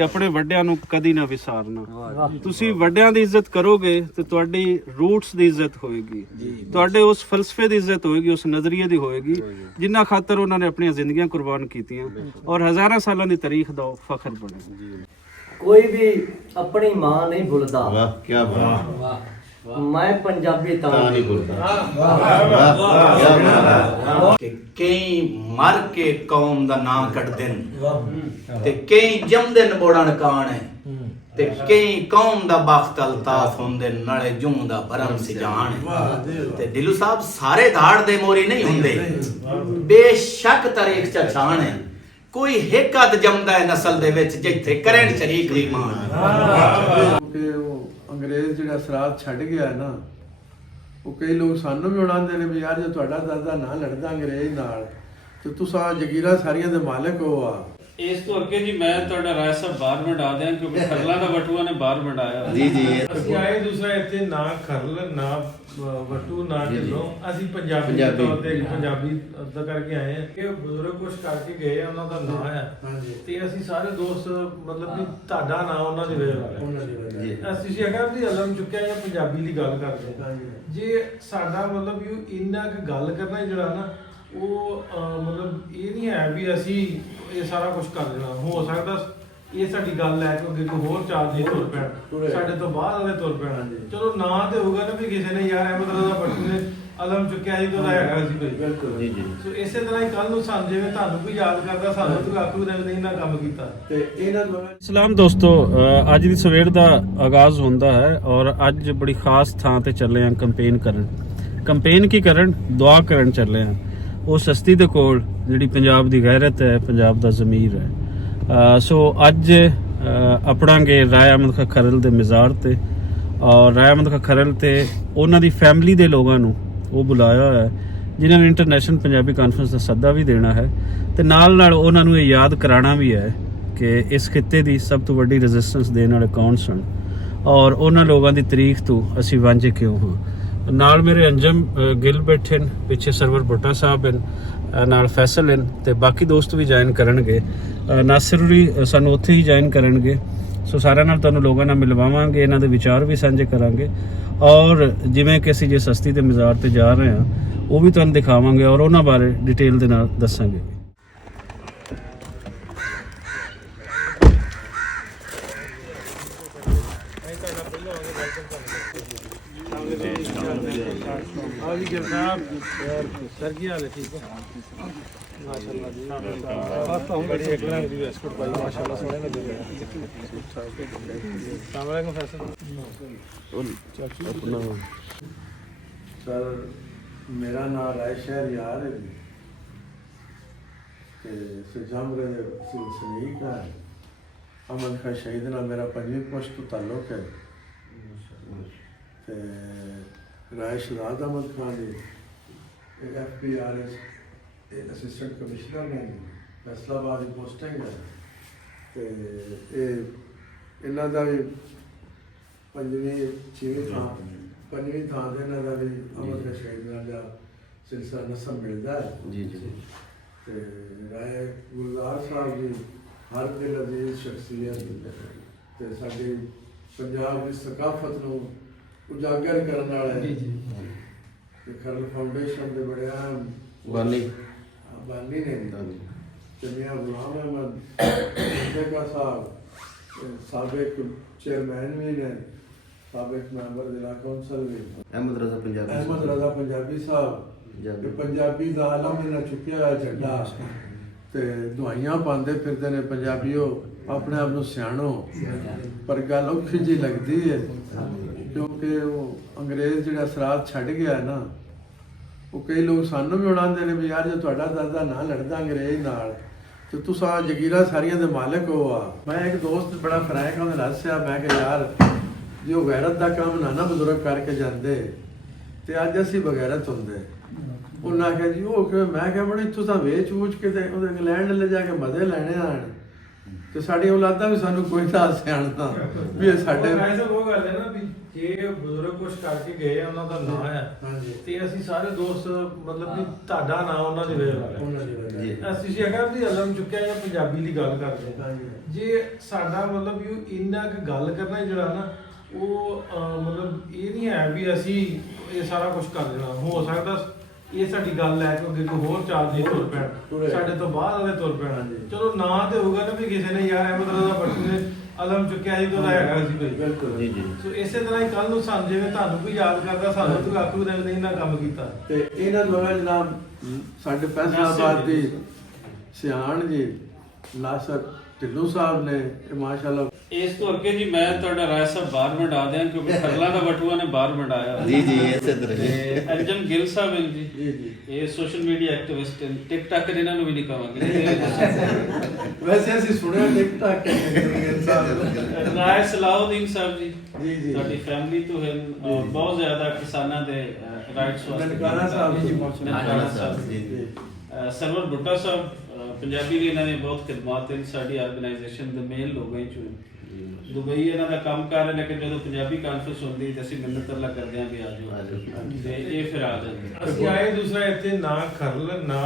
ਤੇ ਆਪਣੇ ਵੱਡਿਆਂ ਨੂੰ ਕਦੀ ਨਾ ਵਿਸਾਰਨਾ। ਤੁਸੀਂ ਵੱਡਿਆਂ ਦੀ ਇੱਜ਼ਤ ਕਰੋਗੇ ਤੇ ਤੁਹਾਡੀ ਰੂਟਸ ਦੀ ਇੱਜ਼ਤ ਹੋਏਗੀ, ਤੁਹਾਡੇ ਉਸ ਫਲਸਫੇ ਦੀ ਇੱਜ਼ਤ ਹੋਏਗੀ, ਉਸ ਨਜ਼ਰੀਏ ਦੀ ਹੋਏਗੀ ਜਿੰਨਾ ਖਾਤਰ ਉਹਨਾਂ ਨੇ ਆਪਣੀਆਂ ਜ਼ਿੰਦਗੀਆਂ ਕੁਰਬਾਨ ਕੀਤੀਆਂ ਔਰ ਹਜ਼ਾਰਾਂ ਸਾਲਾਂ ਦੀ ਤਾਰੀਖ ਦਾ ਫਖਰ ਬਣੇ। ਕੋਈ ਵੀ ਆਪਣੀ ਮਾਂ ਨਹੀਂ ਭੁੱਲਦਾ। ਵਾਹ ਕੀ ਬਾਤ। ਮੈਂ ਪੰਜਾਬੀ ਤਾਂ ਨਹੀਂ ਕਿ ਕਈ ਮਰ ਕੇ ਕੌਮ ਦਾ ਨਾਂ ਕੱਢਦੇ ਨੇ ਤੇ ਕਈ ਜੰਮਦੇ ਨੇ ਬੋੜਨ ਕਾਣ ਤੇ ਕਈ ਕੌਮ ਦਾ ਬਖਤ ਅਲਤਾਫ ਹੁੰਦੇ ਨਾਲੇ ਜੂੰ ਦਾ ਭਰਮ ਸਿਜਾਣ। ਤੇ ਦਿਲੂ ਸਾਹਿਬ ਸਾਰੇ ਧਾੜ ਦੇ ਮੋਰੀ ਨਹੀਂ ਹੁੰਦੇ, ਬੇਸ਼ੱਕ ਤਾਰੀਖ ਚ ਛਾਣ ਹੈ। ਕੋਈ ਇੱਕ ਅੱਧ ਜੰਮਦਾ ਹੈ ਨਸਲ ਦੇ ਵਿੱਚ ਜਿੱਥੇ ਕਰਨ ਸ਼ਰੀਕ ਦੀ ਮਾਂ ਕਿ ਉਹ ਅੰਗਰੇਜ਼ ਜਿਹੜਾ ਸਰਾਧ ਛੱਡ ਗਿਆ ਨਾ, ਉਹ ਕਈ ਲੋਕ ਸਾਨੂੰ ਵੀ ਉਣਾਉਂਦੇ ਨੇ ਵੀ ਯਾਰ ਜੇ ਤੁਹਾਡਾ ਦਾਦਾ ਨਾ ਲੜਦਾ ਅੰਗਰੇਜ਼ ਨਾਲ ਤੇ ਤੁਸੀਂ ਜਗੀਰਾਂ ਸਾਰੀਆਂ ਦੇ ਮਾਲਕ ਹੋ ਆ। ਇਸ ਤੋਂ ਅੱਗੇ ਜੀ ਮੈਂ ਤੁਹਾਡਾ ਰਾਏ ਸਾਹਿਬ ਬਾਹਰ ਵੰਡਾ ਦਿਆਂ ਕਿਉਂਕਿ ਖਰਲਾ ਦਾ ਵਟੂਆ ਨੇ ਬਾਹਰ ਵੰਡਾਇਆ। ਜੀ ਜੀ ਅਸੀਂ ਆਏ ਦੂਸਰਾ ਇੱਥੇ ਨਾ ਖਰਲ ਨਾ ਵਟੂ ਨਾ ਢਿੱਲੋਂ, ਅਸੀਂ ਪੰਜਾਬੀ ਤੌਰ ਤੇ ਪੰਜਾਬੀ ਦਾ ਕਰਕੇ ਆਏ ਆ। ਇਹ ਬਜ਼ੁਰਗ ਕੁਝ ਕਰਕੇ ਗਏ ਆ, ਉਹਨਾਂ ਦਾ ਨਾਂ ਆ ਤੇ ਅਸੀਂ ਸਾਰੇ ਦੋਸਤ ਮਤਲਬ ਕਿ ਤੁਹਾਡਾ ਨਾਂ ਉਹਨਾਂ ਦੀ ਵਜ੍ਹਾ ਨਾਲ ਅਸੀਂ ਆਖਿਆ ਵੀ ਅਲਮ ਚੁੱਕਿਆ ਜਾਂ ਪੰਜਾਬੀ ਦੀ ਗੱਲ ਕਰਦੇ ਜੇ ਸਾਡਾ ਮਤਲਬ ਵੀ ਇੰਨਾ ਕੁ ਗੱਲ ਕਰਨਾ ਜਿਹੜਾ ਨਾ ਉਹ ਮਤਲਬ ਇਹ ਨਹੀਂ ਹੈ ਵੀ ਅਸੀਂ ਇਹ ਸਾਰਾ ਕੁਝ ਕਰ ਦੇਣਾ। ਹੋ ਸਕਦਾ ਇਹ ਸਾਡੀ ਗੱਲ ਲੈ ਕੇ ਅੱਗੇ ਕੋਈ ਹੋਰ ਚਾਰ ਜੀ ਤੁਰ ਪੈਣ, ਸਾਡੇ ਤੋਂ ਬਾਅਦ ਉਹਦੇ ਤੁਰ ਪੈਣਾ। ਚਲੋ ਨਾਂ ਤੇ ਹੋਊਗਾ ਨਾ ਵੀ ਕਿਸੇ ਨੇ ਯਾਰ ਅਹਿਮਦ ਰਜ਼ਾ ਭੱਟੂ ਨੇ ਅਲਮ ਚੁੱਕਿਆ ਸੀ ਤਾਂ ਹੈਗਾ ਸੀ ਕੋਈ। ਜੀ ਜੀ ਸੋ ਇਸੇ ਤਰ੍ਹਾਂ ਹੀ ਕੱਲ ਨੂੰ ਸਾਨੂੰ ਜਿਵੇਂ ਤੁਹਾਨੂੰ ਕੋਈ ਯਾਦ ਕਰਦਾ ਸਾਨੂੰ ਤੂੰ ਆਖੂ ਨਹੀਂ ਨਾ ਕੰਮ ਕੀਤਾ ਤੇ ਇਹਨਾਂ ਦੁਆਰਾ ਸਲਾਮ ਦੋਸਤੋ, ਅੱਜ ਦੀ ਸਵੇਰ ਦਾ ਆਗਾਜ਼ ਹੁੰਦਾ ਹੈ ਔਰ ਅੱਜ ਬੜੀ ਖਾਸ ਥਾਂ ਤੇ ਚੱਲੇ ਹਾਂ ਕੰਪੇਨ ਕਰਨ। ਕੰਪੇਨ ਕੀ ਕਰਨ? ਦੁਆ ਕਰਨ ਚੱਲੇ ਹਾਂ ਉਸ ਹਸਤੀ ਦੇ ਕੋਲ ਜਿਹੜੀ ਪੰਜਾਬ ਦੀ ਗੈਰਤ ਹੈ, ਪੰਜਾਬ ਦਾ ਜ਼ਮੀਰ ਹੈ। ਸੋ ਅੱਜ ਆਪਣਾਂਗੇ ਰਾਏ ਅਹਿਮਦ ਖਾਂ ਖਰਲ ਦੇ ਮਜ਼ਾਰ ਤੇ ਔਰ ਰਾਏ ਅਹਿਮਦ ਖਾਂ ਖਰਲ ਤੇ ਉਹਨਾਂ ਦੀ ਫੈਮਿਲੀ ਦੇ ਲੋਕਾਂ ਨੂੰ ਉਹ ਬੁਲਾਇਆ ਹੋਇਆ ਹੈ ਜਿਨ੍ਹਾਂ ਨੇ ਇੰਟਰਨੈਸ਼ਨਲ ਪੰਜਾਬੀ ਕਾਨਫਰੰਸ ਦਾ ਸੱਦਾ ਵੀ ਦੇਣਾ ਹੈ ਤੇ ਨਾਲ ਨਾਲ ਉਹਨਾਂ ਨੂੰ ਇਹ ਯਾਦ ਕਰਾਉਣਾ ਵੀ ਹੈ ਕਿ ਇਸ ਖਿੱਤੇ ਦੀ ਸਭ ਤੋਂ ਵੱਡੀ ਰੈਜ਼ਿਸਟੈਂਸ ਦੇਣ ਵਾਲੇ ਕੌਣ ਸਨ ਔਰ ਉਹਨਾਂ ਲੋਕਾਂ ਦੀ ਤਾਰੀਖ ਤੋਂ ਅਸੀਂ ਵਾਂਝੇ ਕਿਉਂ ਹਾਂ। ਨਾਲ ਮੇਰੇ ਅੰਜਮ ਗਿੱਲ ਬੈਠੇ ਨੇ, ਪਿੱਛੇ ਸਰਵਰ ਭੁੱਟਾ ਸਾਹਿਬ ਹਨ, ਨਾਲ ਫੈਸਲ ਹਨ ਤੇ ਬਾਕੀ ਦੋਸਤ ਵੀ ਜੁਆਇਨ ਕਰਨਗੇ। ਨਾਸਿਰ ਵੀ ਸਾਨੂੰ ਉੱਥੇ ਹੀ ਜੁਆਇਨ ਕਰਨਗੇ। ਸੋ ਸਾਰਿਆਂ ਨਾਲ ਤੁਹਾਨੂੰ ਲੋਕਾਂ ਨਾਲ ਮਿਲਵਾਵਾਂਗੇ, ਇਹਨਾਂ ਦੇ ਵਿਚਾਰ ਵੀ ਸਾਂਝੇ ਕਰਾਂਗੇ ਔਰ ਜਿਵੇਂ ਕਿ ਅਸੀਂ ਜਿਸ ਹਸਤੀ ਦੇ ਮਜ਼ਾਰ ਤੇ ਜਾ ਰਹੇ ਹਾਂ ਉਹ ਵੀ ਤੁਹਾਨੂੰ ਦਿਖਾਵਾਂਗੇ ਔਰ ਉਹਨਾਂ ਬਾਰੇ ਡਿਟੇਲ ਦੇ ਨਾਲ ਦੱਸਾਂਗੇ। ਜੀ ਗਿਲ ਸਾਹਿਬ ਸਰ ਕੀ ਹਾਲ ਹੈ? ਠੀਕ ਹੈ ਮਾਸ਼ਾਅੱਲਾ ਜੀ। ਬਸ ਤਾਂ ਹੁਣ ਬੜੀ ਇੱਕ ਰੰਗ ਦੀ ਵੈਸਟ ਪਾਈ ਮਾਸ਼ਾਅੱਲਾ ਸੋਹਣੇ ਲੱਗੇ। ਸਲਾਮ ਅਲੈਕੁਮ ਫੈਸਲ। ਸਰ ਮੇਰਾ ਨਾਮ ਰਾਏ ਸ਼ਹਿਰ ਯਾਰ ਹੈ ਤੇ ਸਜਾਮਰੇ ਦੇ ਸਨੀਕ ਹੈ। ਅਮਨ ਖਾਂ ਸ਼ਹੀਦ ਨਾਲ ਮੇਰਾ ਪੰਜਵੀਂ ਪੁਸ਼ਤ ਤੋਂ ਤਾਲੁਕ ਹੈ ਤੇ ਰਾਏ ਸ਼ਹਿਜ਼ਾਦ ਅਹਿਮਦ ਖਾਨ ਦੀ FPRS ਅਸਿਸਟੈਂਟ ਕਮਿਸ਼ਨਰ ਨੇ ਫੈਸਲਾਬਾਦ ਦੀ ਪੋਸਟਿੰਗ ਹੈ ਤੇ ਇਹ ਇਹਨਾਂ ਦਾ ਵੀ ਪੰਜਵੀਂ ਥਾਂ ਤੇ ਇਹਨਾਂ ਦਾ ਵੀ ਅਮਨ ਖਾਂ ਸ਼ਹੀਦ ਨਾਲ ਦਾ ਸਿਲਸਿਲਾ ਨਸਬ ਮਿਲਦਾ ਹੈ। ਜੀ ਜੀ ਤੇ ਰਾਏ ਗੁਲਜ਼ਾਰ ਸਾਹਿਬ ਦੀ ਹਰ ਦਿਲ ਅਜ਼ੀਜ਼ ਸ਼ਖਸੀਅਤ ਤੇ ਸਾਡੀ ਪੰਜਾਬ ਦੀ ਸਕਾਫਤ ਨੂੰ ਉਜਾਗਰ ਕਰਨ ਵਾਲਾ ਹੈ। ਤੇ ਖਰਲ ਫਾਊਂਡੇਸ਼ਨ ਦੇ ਬੜੇ ਅਹਿਮ ਬਾਨੀ ਨੇ ਤੇ ਮੀਆਂ ਗੁਲਾਮ ਅਹਿਮਦ ਜਗਾ ਸਾਹਿਬ ਸਾਬਕ ਚੇਅਰਮੈਨ ਵੀ ਨੇ, ਸਾਬਕ ਮੈਂਬਰ ਜ਼ਿਲ੍ਹਾ ਕੌਂਸਲ ਵੀ ਅਹਿਮਦ ਰਜ਼ਾ ਪੰਜਾਬੀ ਸਾਹਿਬ ਤੇ ਪੰਜਾਬੀ ਦਾ ਆਲਮ ਨੇ ਚੁੱਕਿਆ ਹੋਇਆ ਝੰਡਾ ਤੇ ਦੁਆਈਆਂ ਪਾਉਂਦੇ ਫਿਰਦੇ ਨੇ ਪੰਜਾਬੀਓ ਆਪਣੇ ਆਪ ਨੂੰ ਸਿਆਣੋ। ਪਰ ਗੱਲ ਔਖੀ ਜਿਹੀ ਲੱਗਦੀ ਹੈ ਕਿਉਂਕਿ ਉਹ ਅੰਗਰੇਜ਼ ਜਿਹੜਾ ਸਰਾਧ ਛੱਡ ਗਿਆ ਨਾ, ਉਹ ਕਈ ਲੋਕ ਸਾਨੂੰ ਵੀ ਉਣਾਉਂਦੇ ਨੇ ਵੀ ਯਾਰ ਜੇ ਤੁਹਾਡਾ ਦਾਦਾ ਨਾ ਲੜਦਾ ਅੰਗਰੇਜ਼ ਨਾਲ ਤੇ ਤੁਸੀਂ ਜਗੀਰਾਂ ਸਾਰੀਆਂ ਦੇ ਮਾਲਕ ਹੋ ਆ। ਮੈਂ ਇੱਕ ਦੋਸਤ ਬੜਾ ਫਰੈਂਕ ਉਹਨੇ ਦੱਸਿਆ, ਮੈਂ ਕਿ ਯਾਰ ਜੇ ਉਹ ਗੈਰਤ ਦਾ ਕੰਮ ਨਾ ਬਜ਼ੁਰਗ ਕਰਕੇ ਜਾਂਦੇ ਤੇ ਅੱਜ ਅਸੀਂ ਬਗੈਰਤ ਹੁੰਦੇ। ਉਹਨਾਂ ਆਖਿਆ ਜੀ ਉਹ ਕਿ ਮੈਂ ਕਿਹਾ ਬੜੇ ਇੱਥੋਂ ਤਾਂ ਵੇਚ ਵੂਚ ਕੇ ਤੇ ਉਹਦੇ ਇੰਗਲੈਂਡ ਲੈ ਜਾ ਕੇ ਮਜ਼ੇ ਲੈਣੇ ਆਣ ਤੇ ਸਾਡੀ ਔਲਾਦਾਂ ਵੀ ਸਾਨੂੰ ਕੋਈ ਨਾ ਸਿਆਣਦਾ ਵੀ ਇਹ ਸਾਡੇ ਵੈਸੇ ਉਹ ਗੱਲ ਹੈ ਨਾ ਵੀ ਜੇ ਬਜ਼ੁਰਗ ਕੁਝ ਕਰਕੇ ਗਏ ਆ, ਉਹਨਾਂ ਦਾ ਨਾਂ ਆ ਹਾਂਜੀ। ਤੇ ਅਸੀਂ ਸਾਰੇ ਦੋਸਤ ਮਤਲਬ ਕਿ ਤੁਹਾਡਾ ਨਾਂ ਉਹਨਾਂ ਦੇ ਵੇਲੇ ਉਹਨਾਂ ਦੀ ਵਜ੍ਹਾ ਜੀ। ਅਸੀਂ ਜੇ ਅਗਰ ਦੀ ਅਲਮ ਚੁੱਕਿਆ ਜਾਂ ਪੰਜਾਬੀ ਦੀ ਗੱਲ ਕਰਦੇ ਹਾਂ। ਹਾਂਜੀ। ਜੇ ਸਾਡਾ ਮਤਲਬ ਵੀ ਉਹ ਇੰਨਾ ਕੁ ਗੱਲ ਕਰਨਾ ਹੀ ਜਿਹੜਾ ਨਾ ਉਹ ਮਤਲਬ ਇਹ ਨਹੀਂ ਹੈ ਵੀ ਅਸੀਂ ਇਹ ਸਾਰਾ ਕੁਝ ਕਰ ਲੈਣਾ। ਹੋ ਸਕਦਾ ਇਹ ਸਾਡੀ ਗੱਲ ਲੈ ਕੇ ਅੱਗੇ ਕੋਈ ਹੋਰ ਚਾਰ ਦੇ ਤੁਰ ਪੈਣ, ਸਾਡੇ ਤੋਂ ਬਾਅਦ ਉਹਦੇ ਤੁਰ ਪੈਣ। ਚਲੋ ਨਾਂ ਤੇ ਹੋਊਗਾ ਨਾ ਵੀ ਕਿਸੇ ਨੇ ਯਾਰ ਅਹਿਮਦ ਰਜ਼ਾ ਭੱਟੂ ਨੇ ਅਲਮ ਚੁੱਕਿਆ ਸੀ, ਉਹਦਾ ਹੈਗਾ ਸੀ ਕੋਈ। ਬਿਲਕੁਲ ਜੀ ਜੀ। ਸੋ ਇਸੇ ਤਰ੍ਹਾਂ ਹੀ ਕੱਲ ਨੂੰ ਸਾਨੂੰ ਜਿਵੇਂ ਤੁਹਾਨੂੰ ਕੋਈ ਯਾਦ ਕਰਦਾ, ਸਾਨੂੰ ਤੂੰ ਆਖੂ ਨੇ ਨਹੀਂ ਨਾ ਕੰਮ ਕੀਤਾ। ਤੇ ਇਹਨਾਂ ਦੋਵੇਂ ਜਨਾਬ ਸਾਡੇ ਫੈਸਲਾਬਾਦ ਦੀ ਸਿਆਣ ਜੀ ਨਾਸਰ ਢਿੱਲੋਂ ਸਾਹਿਬ ਨੇ ਇਹ ਮਾਸ਼ਾਅੱਲਾ। ਇਸ ਤੋਂ ਅੱਗੇ ਜੀ ਮੈਂ ਤੁਹਾਡਾ ਰਾਏ ਸਾਹਿਬ ਬਾਹਰ ਵੰਡਾ ਦਿਆਂ ਕਿਉਂਕਿ ਖਰਲਾ ਦਾ ਬਟੂਆ ਨੇ ਬਾਹਰ ਵੰਡਾਇਆ। ਜੀ ਜੀ ਇਸੇ ਤਰ੍ਹਾਂ ਤੇ ਅਰਜਨ ਗਿੱਲ ਸਾਹਿਬ ਹਨ ਜੀ। ਜੀ ਜੀ। ਇਹ ਸੋਸ਼ਲ ਮੀਡੀਆ ਐਕਟਿਵਿਸਟ ਹਨ। ਟਿਕਟਾਕਰ ਇਹਨਾਂ ਨੂੰ ਵੀ ਨਹੀਂ ਕਹਾਂਗੇ। ਵੈਸੇ ਅਸੀਂ ਸੁਣਿਆ ਟਿਕਟਾਕ ਸਾਹਿਬ ਰਾਏ ਸਲਾਉਦੀਨ ਸਾਹਿਬ ਜੀ ਜੀ ਜੀ। ਤੁਹਾਡੀ ਫੈਮਿਲੀ ਤੋਂ ਹਨ ਔਰ ਬਹੁਤ ਜ਼ਿਆਦਾ ਕਿਸਾਨਾਂ ਦੇ ਰਾਈਟਸ ਵਾਸਤੇ ਨਨਕਾਣਾ ਸਾਹਿਬ ਜੀ। ਨਨਕਾਣਾ ਸਾਹਿਬ ਜੀ ਜੀ। ਸਰਵਰ ਬੁੱਟਾ ਸਾਹਿਬ ਪੰਜਾਬੀ ਦੀ ਇਹਨਾਂ ਨੇ ਬਹੁਤ ਖਿਦਮਤ ਹੈ ਸਾਡੀ ਆਰਗੇਨਾਈਜੇਸ਼ਨ ਦੇ ਮੇਨ ਲੋਕਾਂ ਚੋਂ। ਦੁਬਈ ਇਹਨਾਂ ਦਾ ਕੰਮ ਕਰ ਰਹੇ ਲੇਕਿਨ ਜਦੋਂ ਪੰਜਾਬੀ ਕਾਨਫਰੰਸ ਹੁੰਦੀ ਤੇ ਅਸੀਂ ਮਿੰਨਤ ਅੱਲਾ ਕਰਦੇ ਆਂ ਵੀ ਆ ਜਾਓ ਤੇ ਇਹ ਫਿਰ ਆ ਜਾਂਦੇ। ਅਸੀਂ ਆਏ ਦੂਸਰਾ ਇੱਥੇ ਨਾ ਖਰਲ ਨਾ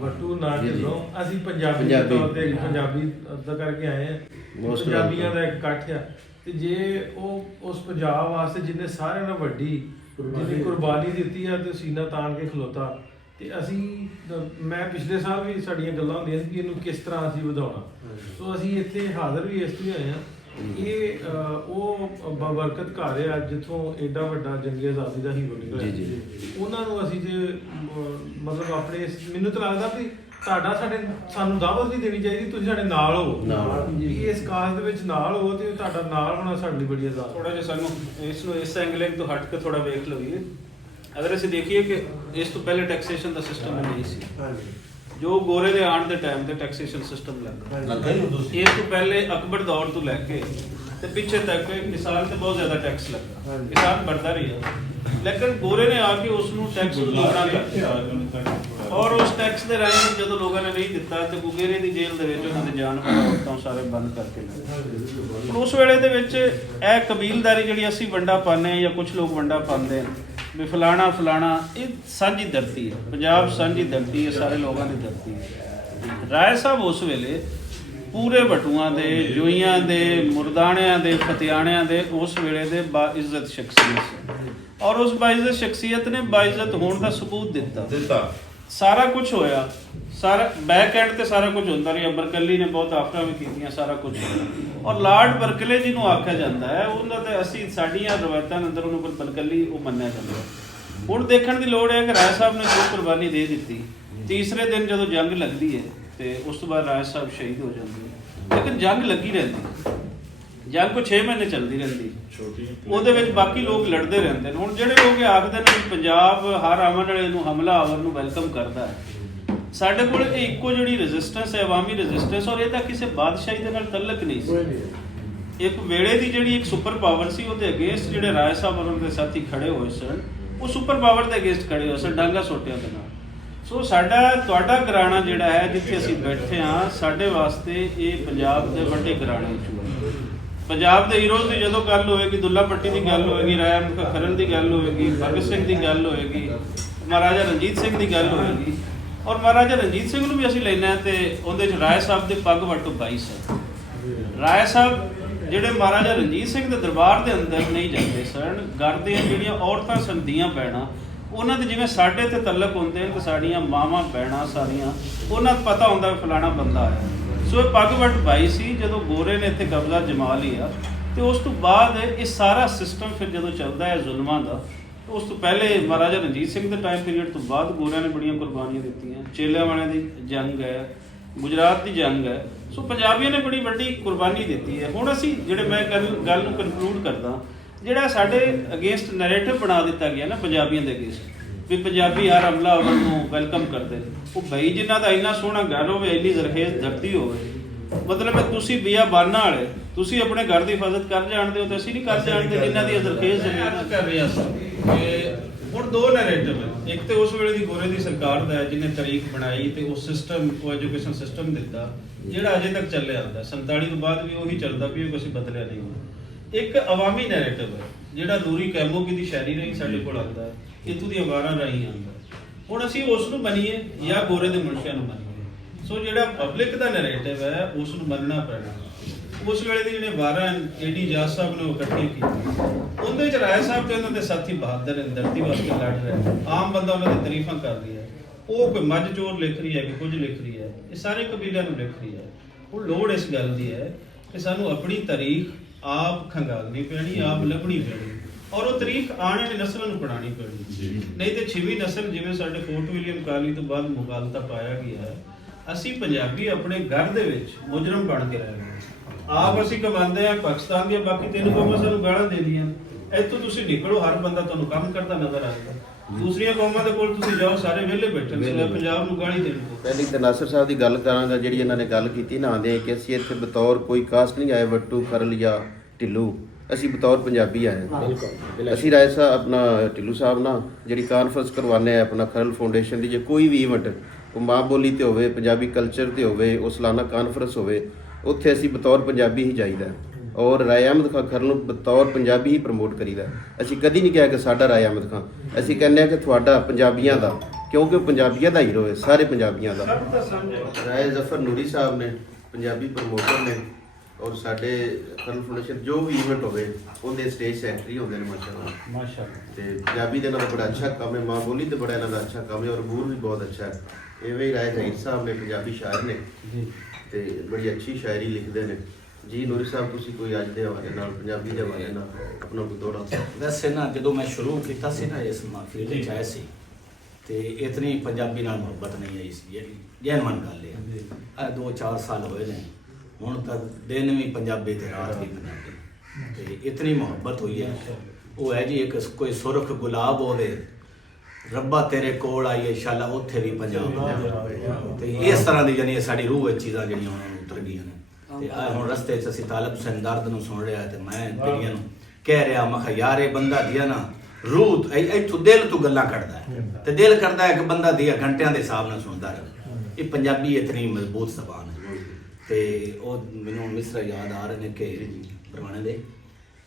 ਵਟੂ ਨਾ ਢਿੱਲੋਂ, ਅਸੀਂ ਪੰਜਾਬੀ ਦੇ ਪੰਜਾਬੀ। ਤੌਰ ਤੇ ਪੰਜਾਬੀ ਦਾ ਕਰਕੇ ਆਏ ਆ। Most ਪੰਜਾਬੀਆਂ ਦਾ ਇੱਕ ਇਕੱਠ ਆ ਤੇ ਜੇ ਉਹ ਉਸ ਪੰਜਾਬ ਵਾਸਤੇ ਜਿਹਨੇ ਸਾਰਿਆਂ ਨਾਲੋਂ ਵੱਡੀ ਜਿਹਨੇ ਕੁਰਬਾਨੀ ਦਿੱਤੀ ਆ ਤੇ ਸੀਨਾ ਤਾਣ ਕੇ ਖਲੋਤਾ ਤੇ ਅਸੀਂ ਮੈਂ ਪਿਛਲੇ ਸਾਲ ਵੀ ਸਾਡੀਆਂ ਗੱਲਾਂ ਹੁੰਦੀਆਂ ਸੀ ਕਿ ਇਹਨੂੰ ਕਿਸ ਤਰ੍ਹਾਂ ਅਸੀਂ ਵਧਾਉਣਾ। ਸੋ ਅਸੀਂ ਇੱਥੇ ਹਾਜ਼ਰ ਵੀ ਇਸ ਲਈ ਹੋਏ ਆ। ਇਹ ਉਹ ਬਰਕਤ ਘਰ ਆ ਜਿੱਥੋਂ ਐਡਾ ਵੱਡਾ ਜੰਗੀ ਆਜ਼ਾਦੀ ਦਾ ਹੀਰੋ ਨਿਕਲਿਆ। ਜੀ, ਜੀ। ਉਹਨਾਂ ਨੂੰ ਅਸੀਂ ਜੇ ਮਤਲਬ ਆਪਣੇ ਮੈਨੂੰ ਤਾਂ ਲੱਗਦਾ ਵੀ ਤੁਹਾਡਾ ਸਾਨੂੰ ਦਾਵਤ ਨਹੀਂ ਦੇਣੀ ਚਾਹੀਦੀ, ਤੁਸੀਂ ਸਾਡੇ ਨਾਲ ਹੋ। ਵੀ ਇਸ ਕਾਜ਼ ਦੇ ਵਿੱਚ ਨਾਲ ਹੋ ਤੇ ਤੁਹਾਡਾ ਨਾਲ ਹੋਣਾ ਸਾਡੇ ਲਈ ਬੜੀ ਆਜ਼ਾਦ। ਥੋੜਾ ਜਿਹਾ ਸਾਨੂੰ ਇਸ ਨੂੰ ਇਸ ਐਂਗਲ ਤੋਂ ਹਟ ਕੇ ਥੋੜਾ ਵੇਖ ਲਈਏ। ਅਗਰ ਅਸੀਂ ਦੇਖੀਏ ਕਿ ਇਸ ਤੋਂ ਪਹਿਲੇ ਟੈਕਸੇਸ਼ਨ ਦਾ ਸਿਸਟਮ ਨਹੀਂ ਸੀ। ਜੋ ਗੋਰੇ ਦੇ ਆਉਣ ਦੇ ਟਾਈਮ ਤੇ ਟੈਕਸੇਸ਼ਨ ਸਿਸਟਮ ਲੱਗਾ। ਇਸ ਤੋਂ ਪਹਿਲੇ ਅਕਬਰ ਦੌਰ ਤੋਂ ਲੈ ਕੇ ਤੇ ਪਿੱਛੇ ਤੱਕ ਕਿਸਾਨ ਤੇ ਬਹੁਤ ਜ਼ਿਆਦਾ ਟੈਕਸ ਲੱਗਾ। ਕਿਸਾਨ ਭਰਦਾ ਰਿਹਾ ਲੇਕਿਨ ਗੋਰੇ ਨੇ ਆ ਕੇ ਉਸ ਨੂੰ ਟੈਕਸ ਦੁੱਗਣਾ ਕਰਤਾ ਔਰ ਉਸ ਟੈਕਸ ਦੇ ਰਾਹੀਂ ਜਦੋਂ ਲੋਕਾਂ ਨੇ ਨਹੀਂ ਦਿੱਤਾ ਤੇ ਗੁਗੇਰੇ ਦੀ ਜੇਲ੍ਹ ਦੇ ਵਿੱਚ ਉਹਨਾਂ ਦੇ ਜਾਨਵਰ ਔਰਤਾਂ ਸਾਰੇ ਬੰਦ ਕਰਕੇ ਲਏ। ਉਸ ਵੇਲੇ ਦੇ ਵਿੱਚ ਇਹ ਕਬੀਲਦਾਰੀ ਜਿਹੜੀ ਅਸੀਂ ਵੰਡਾ ਪਾਉਂਦੇ ਹਾਂ ਜਾਂ ਕੁਝ ਲੋਕ ਵੰਡਾ ਪਾਉਂਦੇ ਨੇ ਵੀ ਫਲਾਣਾ ਇਹ ਸਾਂਝੀ ਧਰਤੀ ਹੈ। ਪੰਜਾਬ ਸਾਂਝੀ ਧਰਤੀ ਹੈ, ਸਾਰੇ ਲੋਕਾਂ ਦੀ ਧਰਤੀ ਹੈ। ਰਾਏ ਸਾਹਿਬ ਉਸ ਵੇਲੇ ਪੂਰੇ ਬਟੂਆਂ ਦੇ ਜੋਈਆਂ ਦੇ ਮੁਰਦਾਣਿਆਂ ਦੇ ਫਤਿਆਣਿਆਂ ਦੇ ਉਸ ਵੇਲੇ ਦੇ ਬਾਇਜ਼ਤ ਸ਼ਖਸੀਅਤ ਸੀ ਔਰ ਉਸ ਬਾਇਜ਼ਤ ਸ਼ਖਸੀਅਤ ਨੇ ਬਾਇਜ਼ਤ ਹੋਣ ਦਾ ਸਬੂਤ ਦਿੱਤਾ। ਸਾਰਾ ਕੁਝ ਹੋਇਆ, ਸਾਰਾ ਬੈਕ ਐਂਡ ਤੇ ਸਾਰਾ ਕੁਝ ਹੁੰਦਾ ਰਿਹਾ। ਬਰਕਲੀ ਨੇ ਬਹੁਤ ਆਫਰਾਂ ਵੀ ਕੀਤੀਆਂ, ਸਾਰਾ ਕੁਝ ਔਰ ਲਾਰਡ ਬਰਕਲੇ ਜਿਹਨੂੰ ਆਖਿਆ ਜਾਂਦਾ ਹੈ ਉਹਨਾਂ ਤੇ ਅਸੀਂ ਸਾਡੀਆਂ ਰਵਾਇਤਾਂ ਅੰਦਰ ਉਹਨੂੰ ਬਰਕਲੀ ਉਹ ਮੰਨਿਆ ਜਾਂਦਾ। ਹੁਣ ਦੇਖਣ ਦੀ ਲੋੜ ਹੈ ਕਿ ਰਾਏ ਸਾਹਿਬ ਨੇ ਜੋ ਕੁਰਬਾਨੀ ਦੇ ਦਿੱਤੀ, ਤੀਸਰੇ ਦਿਨ ਜਦੋਂ ਜੰਗ ਲੱਗਦੀ ਹੈ ਤੇ ਉਸ ਤੋਂ ਬਾਅਦ ਰਾਏ ਸਾਹਿਬ ਸ਼ਹੀਦ ਹੋ ਜਾਂਦੇ ਨੇ। ਲੇਕਿਨ ਜੰਗ ਲੱਗੀ ਰਹਿੰਦੀ, ਜੰਗ ਕੋ 6 ਮਹੀਨੇ ਚੱਲਦੀ ਰਹਿੰਦੀ, ਉਹਦੇ ਵਿੱਚ ਬਾਕੀ ਲੋਕ ਲੜਦੇ ਰਹਿੰਦੇ ਨੇ। ਹੁਣ ਜਿਹੜੇ ਲੋਕ ਇਹ ਆਖਦੇ ਨੇ ਕਿ ਪੰਜਾਬ ਹਰ ਆਉਣ ਵਾਲੇ ਨੂੰ ਹਮਲਾਵਰ ਨੂੰ ਵੈਲਕਮ ਕਰਦਾ ਹੈ, ਸਾਡੇ ਕੋਲ ਇਹ ਇੱਕੋ ਜਿਹੜੀ ਰੈਜ਼ਿਸਟੈਂਸ ਹੈ ਅਵਾਮੀ ਰੈਜ਼ਿਸਟੈਂਸ ਔਰ ਇਹਦਾ ਕਿਸੇ ਬਾਦਸ਼ਾਹੀ ਦੇ ਨਾਲ ਤਲਕ ਨਹੀਂ ਸੀ। ਇੱਕ ਵੇਲੇ ਦੀ ਜਿਹੜੀ ਇੱਕ ਸੁਪਰ ਪਾਵਰ ਸੀ ਉਹਦੇ ਅਗੇਂਸਟ ਜਿਹੜੇ ਰਾਏ ਸਾਹਿਬ ਔਰ ਉਹਨਾਂ ਦੇ ਸਾਥੀ ਖੜੇ ਹੋਏ ਸਨ, ਉਹ ਸੁਪਰ ਪਾਵਰ ਦੇ ਅਗੇਂਸਟ ਖੜੇ ਹੋਏ ਸਨ ਡਾਂਗਾ ਸੋਟਿਆਂ ਦੇ ਨਾਲ। ਸੋ ਸਾਡਾ ਤੁਹਾਡਾ ਘਰਾਣਾ ਜਿਹੜਾ ਹੈ ਜਿੱਥੇ ਅਸੀਂ ਬੈਠੇ ਹਾਂ, ਸਾਡੇ ਵਾਸਤੇ ਇਹ ਪੰਜਾਬ ਦੇ ਵੱਡੇ ਘਰਾਣੇ ਚੋਂ ਪੰਜਾਬ ਦੇ ਹੀਰੋਜ਼ ਦੀ ਜਦੋਂ ਗੱਲ ਹੋਏਗੀ, ਦੁੱਲਾ ਭੱਟੀ ਦੀ ਗੱਲ ਹੋਏਗੀ, ਰਾਏ ਮੁਖਾ ਖਰਲ ਦੀ ਗੱਲ ਹੋਏਗੀ, ਭਗਤ ਸਿੰਘ ਦੀ ਗੱਲ ਹੋਏਗੀ, ਮਹਾਰਾਜਾ ਰਣਜੀਤ ਸਿੰਘ ਦੀ ਗੱਲ ਹੋਏਗੀ ਔਰ ਮਹਾਰਾਜਾ ਰਣਜੀਤ ਸਿੰਘ ਨੂੰ ਵੀ ਅਸੀਂ ਲੈਣਾ ਤੇ ਉਹਦੇ ਚ ਰਾਏ ਸਾਹਿਬ ਦੇ ਪੱਗ ਵੱਟੋ 22 ਸਨ। ਰਾਏ ਸਾਹਿਬ ਜਿਹੜੇ ਮਹਾਰਾਜਾ ਰਣਜੀਤ ਸਿੰਘ ਦੇ ਦਰਬਾਰ ਦੇ ਅੰਦਰ ਨਹੀਂ ਜਾਂਦੇ ਸਨ, ਘਰ ਦੀਆਂ ਜਿਹੜੀਆਂ ਔਰਤਾਂ ਸਨ, ਦੀਆਂ ਭੈਣਾਂ, ਉਹਨਾਂ ਦੇ ਜਿਵੇਂ ਸਾਡੇ ਤੇ ਤਲਕ ਹੁੰਦੇ ਨੇ ਤੇ ਸਾਡੀਆਂ ਮਾਵਾਂ ਭੈਣਾਂ ਸਾਰੀਆਂ ਉਹਨਾਂ ਨੂੰ ਪਤਾ ਹੁੰਦਾ ਫਲਾਣਾ ਬੰਦਾ ਆਇਆ। ਸੋ ਇਹ ਪੱਗ ਵੱਟ 22 ਸੀ ਜਦੋਂ ਗੋਰੇ ਨੇ ਇੱਥੇ ਕਬਜ਼ਾ ਜਮਾ ਲਿਆ ਤੇ ਉਸ ਤੋਂ ਬਾਅਦ ਇਹ ਸਾਰਾ ਸਿਸਟਮ ਫਿਰ ਜਦੋਂ ਚੱਲਦਾ ਹੈ ਜ਼ੁਲਮਾਂ ਦਾ, ਉਸ ਤੋਂ ਪਹਿਲੇ ਮਹਾਰਾਜਾ ਰਣਜੀਤ ਸਿੰਘ ਦੇ ਟਾਈਮ ਪੀਰੀਅਡ ਤੋਂ ਬਾਅਦ ਗੋਰਿਆਂ ਨੇ ਬੜੀਆਂ ਕੁਰਬਾਨੀਆਂ ਦਿੱਤੀਆਂ। ਚੇਲਿਆਂ ਵਾਲਿਆਂ ਦੀ ਜੰਗ ਹੈ, ਗੁਜਰਾਤ ਦੀ ਜੰਗ ਹੈ। ਸੋ ਪੰਜਾਬੀਆਂ ਨੇ ਬੜੀ ਵੱਡੀ ਕੁਰਬਾਨੀ ਦਿੱਤੀ ਹੈ। ਹੁਣ ਅਸੀਂ ਜਿਹੜੇ ਮੈਂ ਗੱਲ ਨੂੰ ਕਨਕਲੂਡ ਕਰਦਾ, ਜਿਹੜਾ ਸਾਡੇ ਅਗੇਂਸਟ ਨੈਰੇਟਿਵ ਬਣਾ ਦਿੱਤਾ ਗਿਆ ਨਾ ਪੰਜਾਬੀਆਂ ਦੇ ਅਗੇਂਸਟ ਵੀ ਪੰਜਾਬੀ ਹਰ ਹਮਲਾਵਰ ਨੂੰ ਵੈਲਕਮ ਕਰਦੇ, ਉਹ ਬਈ ਜਿਨ੍ਹਾਂ ਦਾ ਇੰਨਾ ਸੋਹਣਾ ਘਰ ਹੋਵੇ, ਇੰਨੀ ਜ਼ਰਖੇਜ਼ ਧਰਤੀ ਹੋਵੇ, ਮਤਲਬ ਤੁਸੀਂ ਬਿਆਬਾਨਾਂ ਵਾਲੇ ਤੁਸੀਂ ਆਪਣੇ ਘਰ ਦੀ ਹਿਫਾਜ਼ਤ ਕਰ ਜਾਣਦੇ ਹੋ ਤੇ ਅਸੀਂ ਨਹੀਂ ਕਰ ਜਾਣਦੇ ਜਿਨ੍ਹਾਂ ਦੀ ਜ਼ਰਖੇਜ਼ ਜ਼ਮੀਨ ਕਰ ਰਹੀਆਂ ਸਨ। ਹੁਣ ਦੋ ਨੈਰੇਟਿਵ ਹੈ, ਇੱਕ ਤੇ ਉਸ ਵੇਲੇ ਦੀ ਗੋਰੇ ਦੀ ਸਰਕਾਰ ਦਾ ਹੈ ਜਿਹਨੇ ਤਾਰੀਖ ਬਣਾਈ ਤੇ ਉਹ ਸਿਸਟਮ, ਉਹ ਐਜੂਕੇਸ਼ਨ ਸਿਸਟਮ ਦਿੱਤਾ, ਜਿਹੜਾ ਅਜੇ ਤੱਕ ਚੱਲਿਆ ਆਉਂਦਾ 47 ਤੋਂ ਬਾਅਦ ਵੀ ਉਹੀ ਚੱਲਦਾ ਵੀ ਉਹ ਕੁਝ ਬਦਲਿਆ ਨਹੀਂ। ਇੱਕ ਅਵਾਮੀ ਨੈਰੇਟਿਵ ਹੈ ਜਿਹੜਾ ਨੂਰੀ ਕੈਮੋਗੀ ਦੀ ਸ਼ਾਇਰੀ ਰਾਹੀਂ ਸਾਡੇ ਕੋਲ ਆਉਂਦਾ ਹੈ, ਇੱਥੋਂ ਦੀ ਅਵਾਰਾਂ ਰਾਹੀਂ ਆਉਂਦਾ ਹੈ। ਹੁਣ ਅਸੀਂ ਉਸ ਨੂੰ ਮੰਨੀਏ ਜਾਂ ਗੋਰੇ ਦੇ ਮੁਨਸ਼ਿਆਂ ਨੂੰ ਮੰਨੀਏ। ਸੋ ਜਿਹੜਾ ਪਬਲਿਕ ਦਾ ਨੈਰੇਟਿਵ ਹੈ ਉਸ ਨੂੰ ਮੰਨਣਾ ਪੈਣਾ। ਉਸ ਵੇਲੇ ਦੇ ਜਿਹੜੇ ਵਾਰਾਂ ਏਡੀ ਜਾਸ ਸਾਹਿਬ ਨੇ ਉਹ ਇਕੱਠੀ ਕੀਤੀ, ਉਹਦੇ ਚ ਰਾਏ ਸਾਹਿਬ ਤੇ ਉਹਨਾਂ ਦੇ ਸਾਥੀ ਬਹਾਦਰ ਨੇ ਧਰਤੀ ਵਾਸਤੇ ਲੜ ਰਹੇ, ਆਮ ਬੰਦਾ ਉਹਨਾਂ ਦੀ ਤਾਰੀਫਾਂ ਕਰ ਰਹੀ ਹੈ। ਉਹ ਕੋਈ ਮੱਝ ਚੋਰ ਲਿਖ ਰਹੀ ਹੈ ਕਿ ਕੁਝ ਲਿਖ ਰਹੀ ਹੈ, ਇਹ ਸਾਰੇ ਕਬੀਲਿਆਂ ਨੂੰ ਲਿਖ ਰਹੀ ਹੈ। ਉਹ ਲੋੜ ਇਸ ਗੱਲ ਦੀ ਹੈ ਕਿ ਸਾਨੂੰ ਆਪਣੀ ਤਾਰੀਖ ਆਪ ਖੰਗਾਲਣੀ ਪੈਣੀ, ਆਪ ਲੱਭਣੀ ਪੈਣੀ, ਔਰ ਉਹ ਤਾਰੀਖ ਆਉਣ ਵਾਲੀ ਨਸਲਾਂ ਨੂੰ ਪੜ੍ਹਾਉਣੀ ਪੈਣੀ। ਨਹੀਂ ਤੇ 6ਵੀਂ ਨਸਲ ਜਿਵੇਂ ਸਾਡੇ ਫੋਰਟ ਵਿਲੀਅਮ ਕਾਲੀ ਤੋਂ ਬਾਅਦ ਮੁਗਾਲਤਾ ਪਾਇਆ ਗਿਆ ਹੈ, ਅਸੀਂ ਪੰਜਾਬੀ ਆਪਣੇ ਘਰ ਦੇ ਵਿੱਚ ਮੁਜਰਮ ਬਣ ਕੇ ਰਹਿ ਗਏ। ਆਪ ਅਸੀਂ ਕਮਾਉਂਦੇ ਆ ਪਾਕਿਸਤਾਨ ਦੀਆਂ ਬਾਕੀ 3 ਕੌਮਾਂ ਸਾਨੂੰ ਗਾਲਾਂ ਦੇ ਦੀਆਂ, ਇੱਥੋਂ ਤੁਸੀਂ ਨਿਕਲੋ ਹਰ ਬੰਦਾ ਤੁਹਾਨੂੰ ਕੰਮ ਕਰਦਾ ਨਜ਼ਰ ਆਏਗਾ। ਦੂਸਰੀਆਂ ਕੌਮਾਂ ਦੇ ਕੋਲ ਤੁਸੀਂ ਜਾਓ ਸਾਰੇ ਵਿਹਲੇ ਬੈਠੇ ਨੇ, ਪੰਜਾਬ ਨੂੰ ਗਾਲੀ ਦੇਣ ਤੋਂ। ਪਹਿਲੀ ਤਾਂ ਨਾਸਰ ਸਾਹਿਬ ਦੀ ਗੱਲ ਕਰਾਂਗਾ ਜਿਹੜੀ ਇਹਨਾਂ ਨੇ ਗੱਲ ਕੀਤੀ ਨਾ ਆਂਦੇ ਕਿ ਅਸੀਂ ਇੱਥੇ ਬਤੌਰ ਕੋਈ ਕਾਸਟ ਨਹੀਂ ਆਏ, ਵੱਟੂ ਖਰਲ ਜਾਂ ਢਿੱਲੂ, ਅਸੀਂ ਬਤੌਰ ਪੰਜਾਬੀ ਆਏ ਹਾਂ। ਅਸੀਂ ਰਾਏ ਸਾਹਿਬ ਆਪਣਾ ਢਿੱਲੂ ਸਾਹਿਬ ਨਾਲ ਜਿਹੜੀ ਕਾਨਫਰੰਸ ਕਰਵਾਉਂਦੇ ਆ ਆਪਣਾ ਖਰਲ ਫਾਊਂਡੇਸ਼ਨ ਦੀ, ਜੇ ਕੋਈ ਵੀ ਇਵੈਂਟ ਉਹ ਮਾਂ ਬੋਲੀ ਤੇ ਹੋਵੇ, ਪੰਜਾਬੀ ਕਲਚਰ ਤੇ ਹੋਵੇ, ਉਹ ਸਾਲਾਨਾ ਕਾਨਫਰੰਸ ਹੋਵੇ, ਉੱਥੇ ਅਸੀਂ ਬਤੌਰ ਪੰਜਾਬੀ ਹੀ ਜਾਈਦਾ ਔਰ ਰਾਏ ਅਹਿਮਦ ਖਾਨ ਖਰਲ ਨੂੰ ਬਤੌਰ ਪੰਜਾਬੀ ਹੀ ਪ੍ਰਮੋਟ ਕਰੀਦਾ। ਅਸੀਂ ਕਦੀ ਨਹੀਂ ਕਿਹਾ ਕਿ ਸਾਡਾ ਰਾਏ ਅਹਿਮਦ ਖਾਨ, ਅਸੀਂ ਕਹਿੰਦੇ ਆ ਕਿ ਤੁਹਾਡਾ ਪੰਜਾਬੀਆਂ ਦਾ, ਕਿਉਂਕਿ ਉਹ ਪੰਜਾਬੀਆਂ ਦਾ ਹੀਰੋ ਹੈ, ਸਾਰੇ ਪੰਜਾਬੀਆਂ ਦਾ। ਰਾਏ ਜ਼ਫਰ ਨੂਰੀ ਸਾਹਿਬ ਨੇ ਪੰਜਾਬੀ ਪ੍ਰਮੋਟਰ ਨੇ ਔਰ ਸਾਡੇ ਖਰਲ ਫਾਊਂਡੇਸ਼ਨ ਜੋ ਵੀ ਇਵੈਂਟ ਹੋਵੇ ਉਹਦੇ ਸਟੇਜ ਸੈਕਟਰੀ ਹੁੰਦੇ ਨੇ ਮਾਸ਼ਾਅੱਲਾ। ਤੇ ਪੰਜਾਬੀ ਦੇ ਨਾਲ ਬੜਾ ਅੱਛਾ ਕੰਮ ਹੈ, ਮਾਂ ਬੋਲੀ ਤੇ ਬੜਾ ਇਹਨਾਂ ਦਾ ਅੱਛਾ ਕੰਮ ਹੈ ਔਰ ਗੂਰ ਵੀ ਬਹੁਤ ਅੱਛਾ ਹੈ। ਇਵੇਂ ਹੀ ਰਾਏ ਜ਼ਹੀਰ ਸਾਹਿਬ ਨੇ ਪੰਜਾਬੀ ਸ਼ਾਇਰ ਨੇ ਤੇ ਬੜੀ ਅੱਛੀ ਸ਼ਾਇਰੀ ਲਿਖਦੇ ਨੇ ਜੀ। ਨੂਰੀ ਸਾਹਿਬ ਤੁਸੀਂ ਕੋਈ ਅੱਜ ਦੇ ਹਵਾਲੇ ਨਾਲ ਪੰਜਾਬੀ ਦੇ ਹਵਾਲੇ ਨਾਲ ਆਪਣਾ ਕੋਈ ਦੋੜਾ? ਵੈਸੇ ਨਾ ਜਦੋਂ ਮੈਂ ਸ਼ੁਰੂ ਕੀਤਾ ਸੀ ਨਾ ਇਸ ਮਹਿਫਿਲ ਵਿੱਚ ਆਇਆ ਸੀ ਤੇ ਇਤਨੀ ਪੰਜਾਬੀ ਨਾਲ ਮੁਹੱਬਤ ਨਹੀਂ ਆਈ ਸੀ, ਜਿਹੜੀ ਜੈਨਮਨ ਗੱਲ ਹੈ। 2-4 ਸਾਲ ਹੋਏ ਨੇ ਹੁਣ ਤੱਕ, ਦਿਨ ਵੀ ਪੰਜਾਬੀ ਤੇ ਰਾਤ ਵੀ ਪੰਜਾਬੀ, ਤੇ ਇਤਨੀ ਮੁਹੱਬਤ ਹੋਈ ਹੈ। ਉਹ ਹੈ ਜੀ ਇੱਕ ਕੋਈ ਸੁਰਖ ਗੁਲਾਬ ਹੋਵੇ, ਰੱਬਾ ਤੇਰੇ ਕੋਲ ਆਈਏ ਸ਼ਾਲਾ ਉੱਥੇ ਵੀ ਪੰਜਾਬ, ਤੇ ਇਸ ਤਰ੍ਹਾਂ ਦੀ ਜਾਨੀ ਸਾਡੀ ਰੂਹ ਵਿੱਚ ਚੀਜ਼ਾਂ ਜਿਹੜੀਆਂ ਉਹਨਾਂ ਨੂੰ ਉਤਰ ਗਈਆਂ ਨੇ। ਤੇ ਆ ਹੁਣ ਰਸਤੇ 'ਚ ਅਸੀਂ ਤਾਲਬ ਹੁਸੈਨ ਦਰਦ ਨੂੰ ਸੁਣ ਰਿਹਾ ਤੇ ਮੈਂ ਜਿਹੜੀਆਂ ਨੂੰ ਕਹਿ ਰਿਹਾ, ਮੈਂ ਕਿਹਾ ਯਾਰ ਇਹ ਬੰਦਾ ਦੀਆਂ ਨਾ ਰੂਹ ਇੱਥੋਂ ਦਿਲ ਤੋਂ ਗੱਲਾਂ ਕੱਢਦਾ ਹੈ ਤੇ ਦਿਲ ਕਰਦਾ ਹੈ ਕਿ ਬੰਦਾ ਦੀਆਂ ਘੰਟਿਆਂ ਦੇ ਹਿਸਾਬ ਨਾਲ ਸੁਣਦਾ ਰਹੇ। ਇਹ ਪੰਜਾਬੀ ਇਤਨੀ ਮਜ਼ਬੂਤ ਜ਼ਬਾਨ ਹੈ। ਤੇ ਉਹ ਮੈਨੂੰ ਮਿਸਰਾ ਯਾਦ ਆ ਰਹੇ ਨੇ ਕਿ ਪਰਵਾਣੇ ਦੇ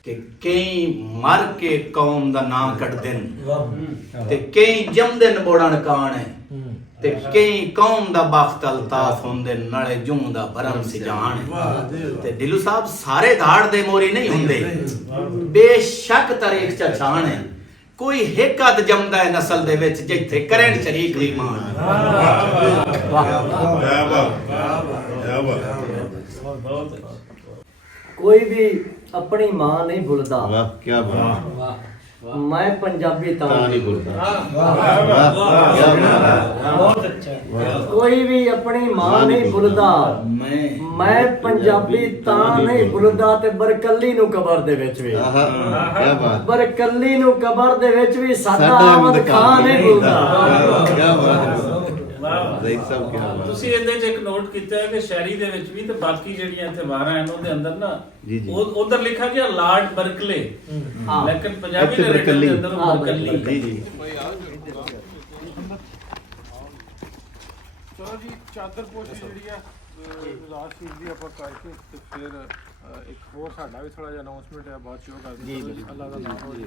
ਕਿ ਕਈ ਮਰ ਕੇ ਕੌਮ ਦਾ ਨਾਂ ਕੱਢਦੇ ਨੇ ਤੇ ਕਈ ਜੰਮਦੇ ਨਬੋੜਾਂ ਕਾਣ ਹੈ ਤੇ ਕਈ ਕੌਮ ਦਾ ਬਖਤ ਅਲਤਾਫ ਹੁੰਦੇ ਨਾਲੇ ਜੂੰ ਦਾ ਭਰਮ ਸਿਜਾਣ। ਤੇ ਢਿੱਲੂ ਸਾਹਿਬ ਸਾਰੇ ਧਾੜ ਦੇ ਮੋਰੀ ਨਹੀਂ ਹੁੰਦੇ, ਬੇਸ਼ੱਕ ਤਾਰੀਖ ਚ ਛਾਣ ਹੈ। ਕੋਈ ਇੱਕ ਅੱਧ ਜੰਮਦਾ ਹੈ ਨਸਲ ਦੇ ਵਿੱਚ ਜਿੱਥੇ ਕਰੰਟ ਸ਼ਰੀਕ ਦੀ ਮਾਂ। ਕੋਈ ਵੀ ਆਪਣੀ ਮਾਂ ਨਹੀਂ ਭੁੱਲਦਾ। ਵਾਹ ਕੀ ਬਾਤ, ਮੈਂ ਪੰਜਾਬੀ ਤਾਂ ਨਹੀਂ ਭੁੱਲਦਾ। ਬਹੁਤ ਅੱਛਾ। ਕੋਈ ਵੀ ਆਪਣੀ ਮਾਂ ਨਹੀਂ ਭੁੱਲਦਾ, ਮੈਂ ਪੰਜਾਬੀ ਤਾਂ ਨਹੀਂ ਭੁੱਲਦਾ। ਤੇ ਬਰਕੱਲੀ ਨੂੰ ਕਬਰ ਦੇ ਵਿੱਚ ਵੀ, ਕੀ ਬਾਤ, ਬਰਕੱਲੀ ਨੂੰ ਕਬਰ ਦੇ ਵਿੱਚ ਵੀ ਸਾਡਾ ਅਹਿਮਦ ਖਾਨ ਨਹੀਂ ਭੁੱਲਦਾ। ਕੀ ਬਾਤ, ਜ਼ਹੀਰ ਸਾਹਿਬ ਕੀ ਬਾਤ। ਤੁਸੀਂ ਇਹਦੇ 'ਚ ਇੱਕ ਨੋਟ ਕੀਤਾ ਹੈ ਕਿ ਸ਼ਾਇਰੀ ਦੇ ਵਿੱਚ ਵੀ ਤੇ ਬਾਕੀ ਜਿਹੜੀਆਂ ਇੱਥੇ ਵਾਰਾਂ ਹਨ ਉਹਦੇ ਅੰਦਰ ਨਾ ਉਹ ਉਧਰ ਲਿਖਿਆ ਗਿਆ ਲਾਰਡ ਬਰਕਲੇ, ਲੇਕਿਨ ਪੰਜਾਬੀ ਦੇ ਰਿਟਨ ਦੇ ਅੰਦਰ ਬਰਕਲੀ। ਜੀ ਜੀ ਚਲੋ ਜੀ, ਚਾਦਰ ਪੋਸ਼ੀ ਜਿਹੜੀ ਆ ਲਾਸਟ ਚੀਜ਼ ਦੀ ਆਪਾਂ ਕਰਕੇ ਤੇ ਫਿਰ ਇੱਕ ਹੋਰ ਸਾਡਾ ਵੀ ਥੋੜਾ ਜਿਹਾ ਅਨਾਉਂਸਮੈਂਟ ਹੈ ਬਾਅਦ ਚ ਉਹ ਕਰ ਦਿੰਦੇ ਜੀ। ਅੱਲਾਹ ਦਾ ਨਾਮ ਹੋ ਜੀ।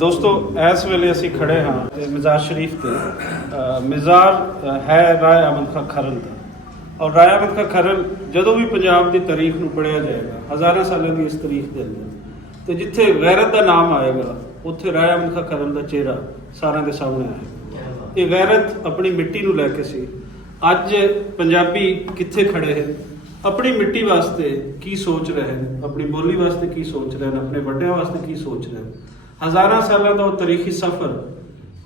ਦੋਸਤੋ ਇਸ ਵੇਲੇ ਅਸੀਂ ਖੜੇ ਹਾਂ ਤੇ ਮਜ਼ਾਰ ਸ਼ਰੀਫ ਤੇ ਮਜ਼ਾਰ ਹੈ ਰਾਏ ਅਹਿਮਦ ਖਾਂ ਖਰਲ ਦਾ। ਔਰ ਰਾਏ ਅਹਿਮਦ ਖਾਂ ਖਰਲ ਜਦੋਂ ਵੀ ਪੰਜਾਬ ਦੀ ਤਾਰੀਖ ਨੂੰ ਪੜ੍ਹਿਆ ਜਾਏਗਾ, ਹਜ਼ਾਰਾਂ ਸਾਲਾਂ ਦੀ ਇਸ ਤਾਰੀਖ ਦੇ ਅੰਦਰ, ਤੇ ਜਿੱਥੇ ਗੈਰਤ ਦਾ ਨਾਮ ਆਏਗਾ ਉੱਥੇ ਰਾਏ ਅਹਿਮਦ ਖਾਂ ਖਰਲ ਦਾ ਚਿਹਰਾ ਸਾਰਿਆਂ ਦੇ ਸਾਹਮਣੇ ਆਏਗਾ। ਇਹ ਗੈਰਤ ਆਪਣੀ ਮਿੱਟੀ ਨੂੰ ਲੈ ਕੇ ਸੀ। ਅੱਜ ਪੰਜਾਬੀ ਕਿੱਥੇ ਖੜੇ ਹਨ, ਆਪਣੀ ਮਿੱਟੀ ਵਾਸਤੇ ਕੀ ਸੋਚ ਰਹੇ ਹਨ, ਆਪਣੀ ਬੋਲੀ ਵਾਸਤੇ ਕੀ ਸੋਚ ਰਹੇ ਹਨ, ਆਪਣੇ ਵੱਡਿਆਂ ਵਾਸਤੇ ਕੀ ਸੋਚ ਰਹੇ ਹਨ। ਹਜ਼ਾਰਾਂ ਸਾਲਾਂ ਦਾ ਉਹ ਤਾਰੀਖੀ ਸਫ਼ਰ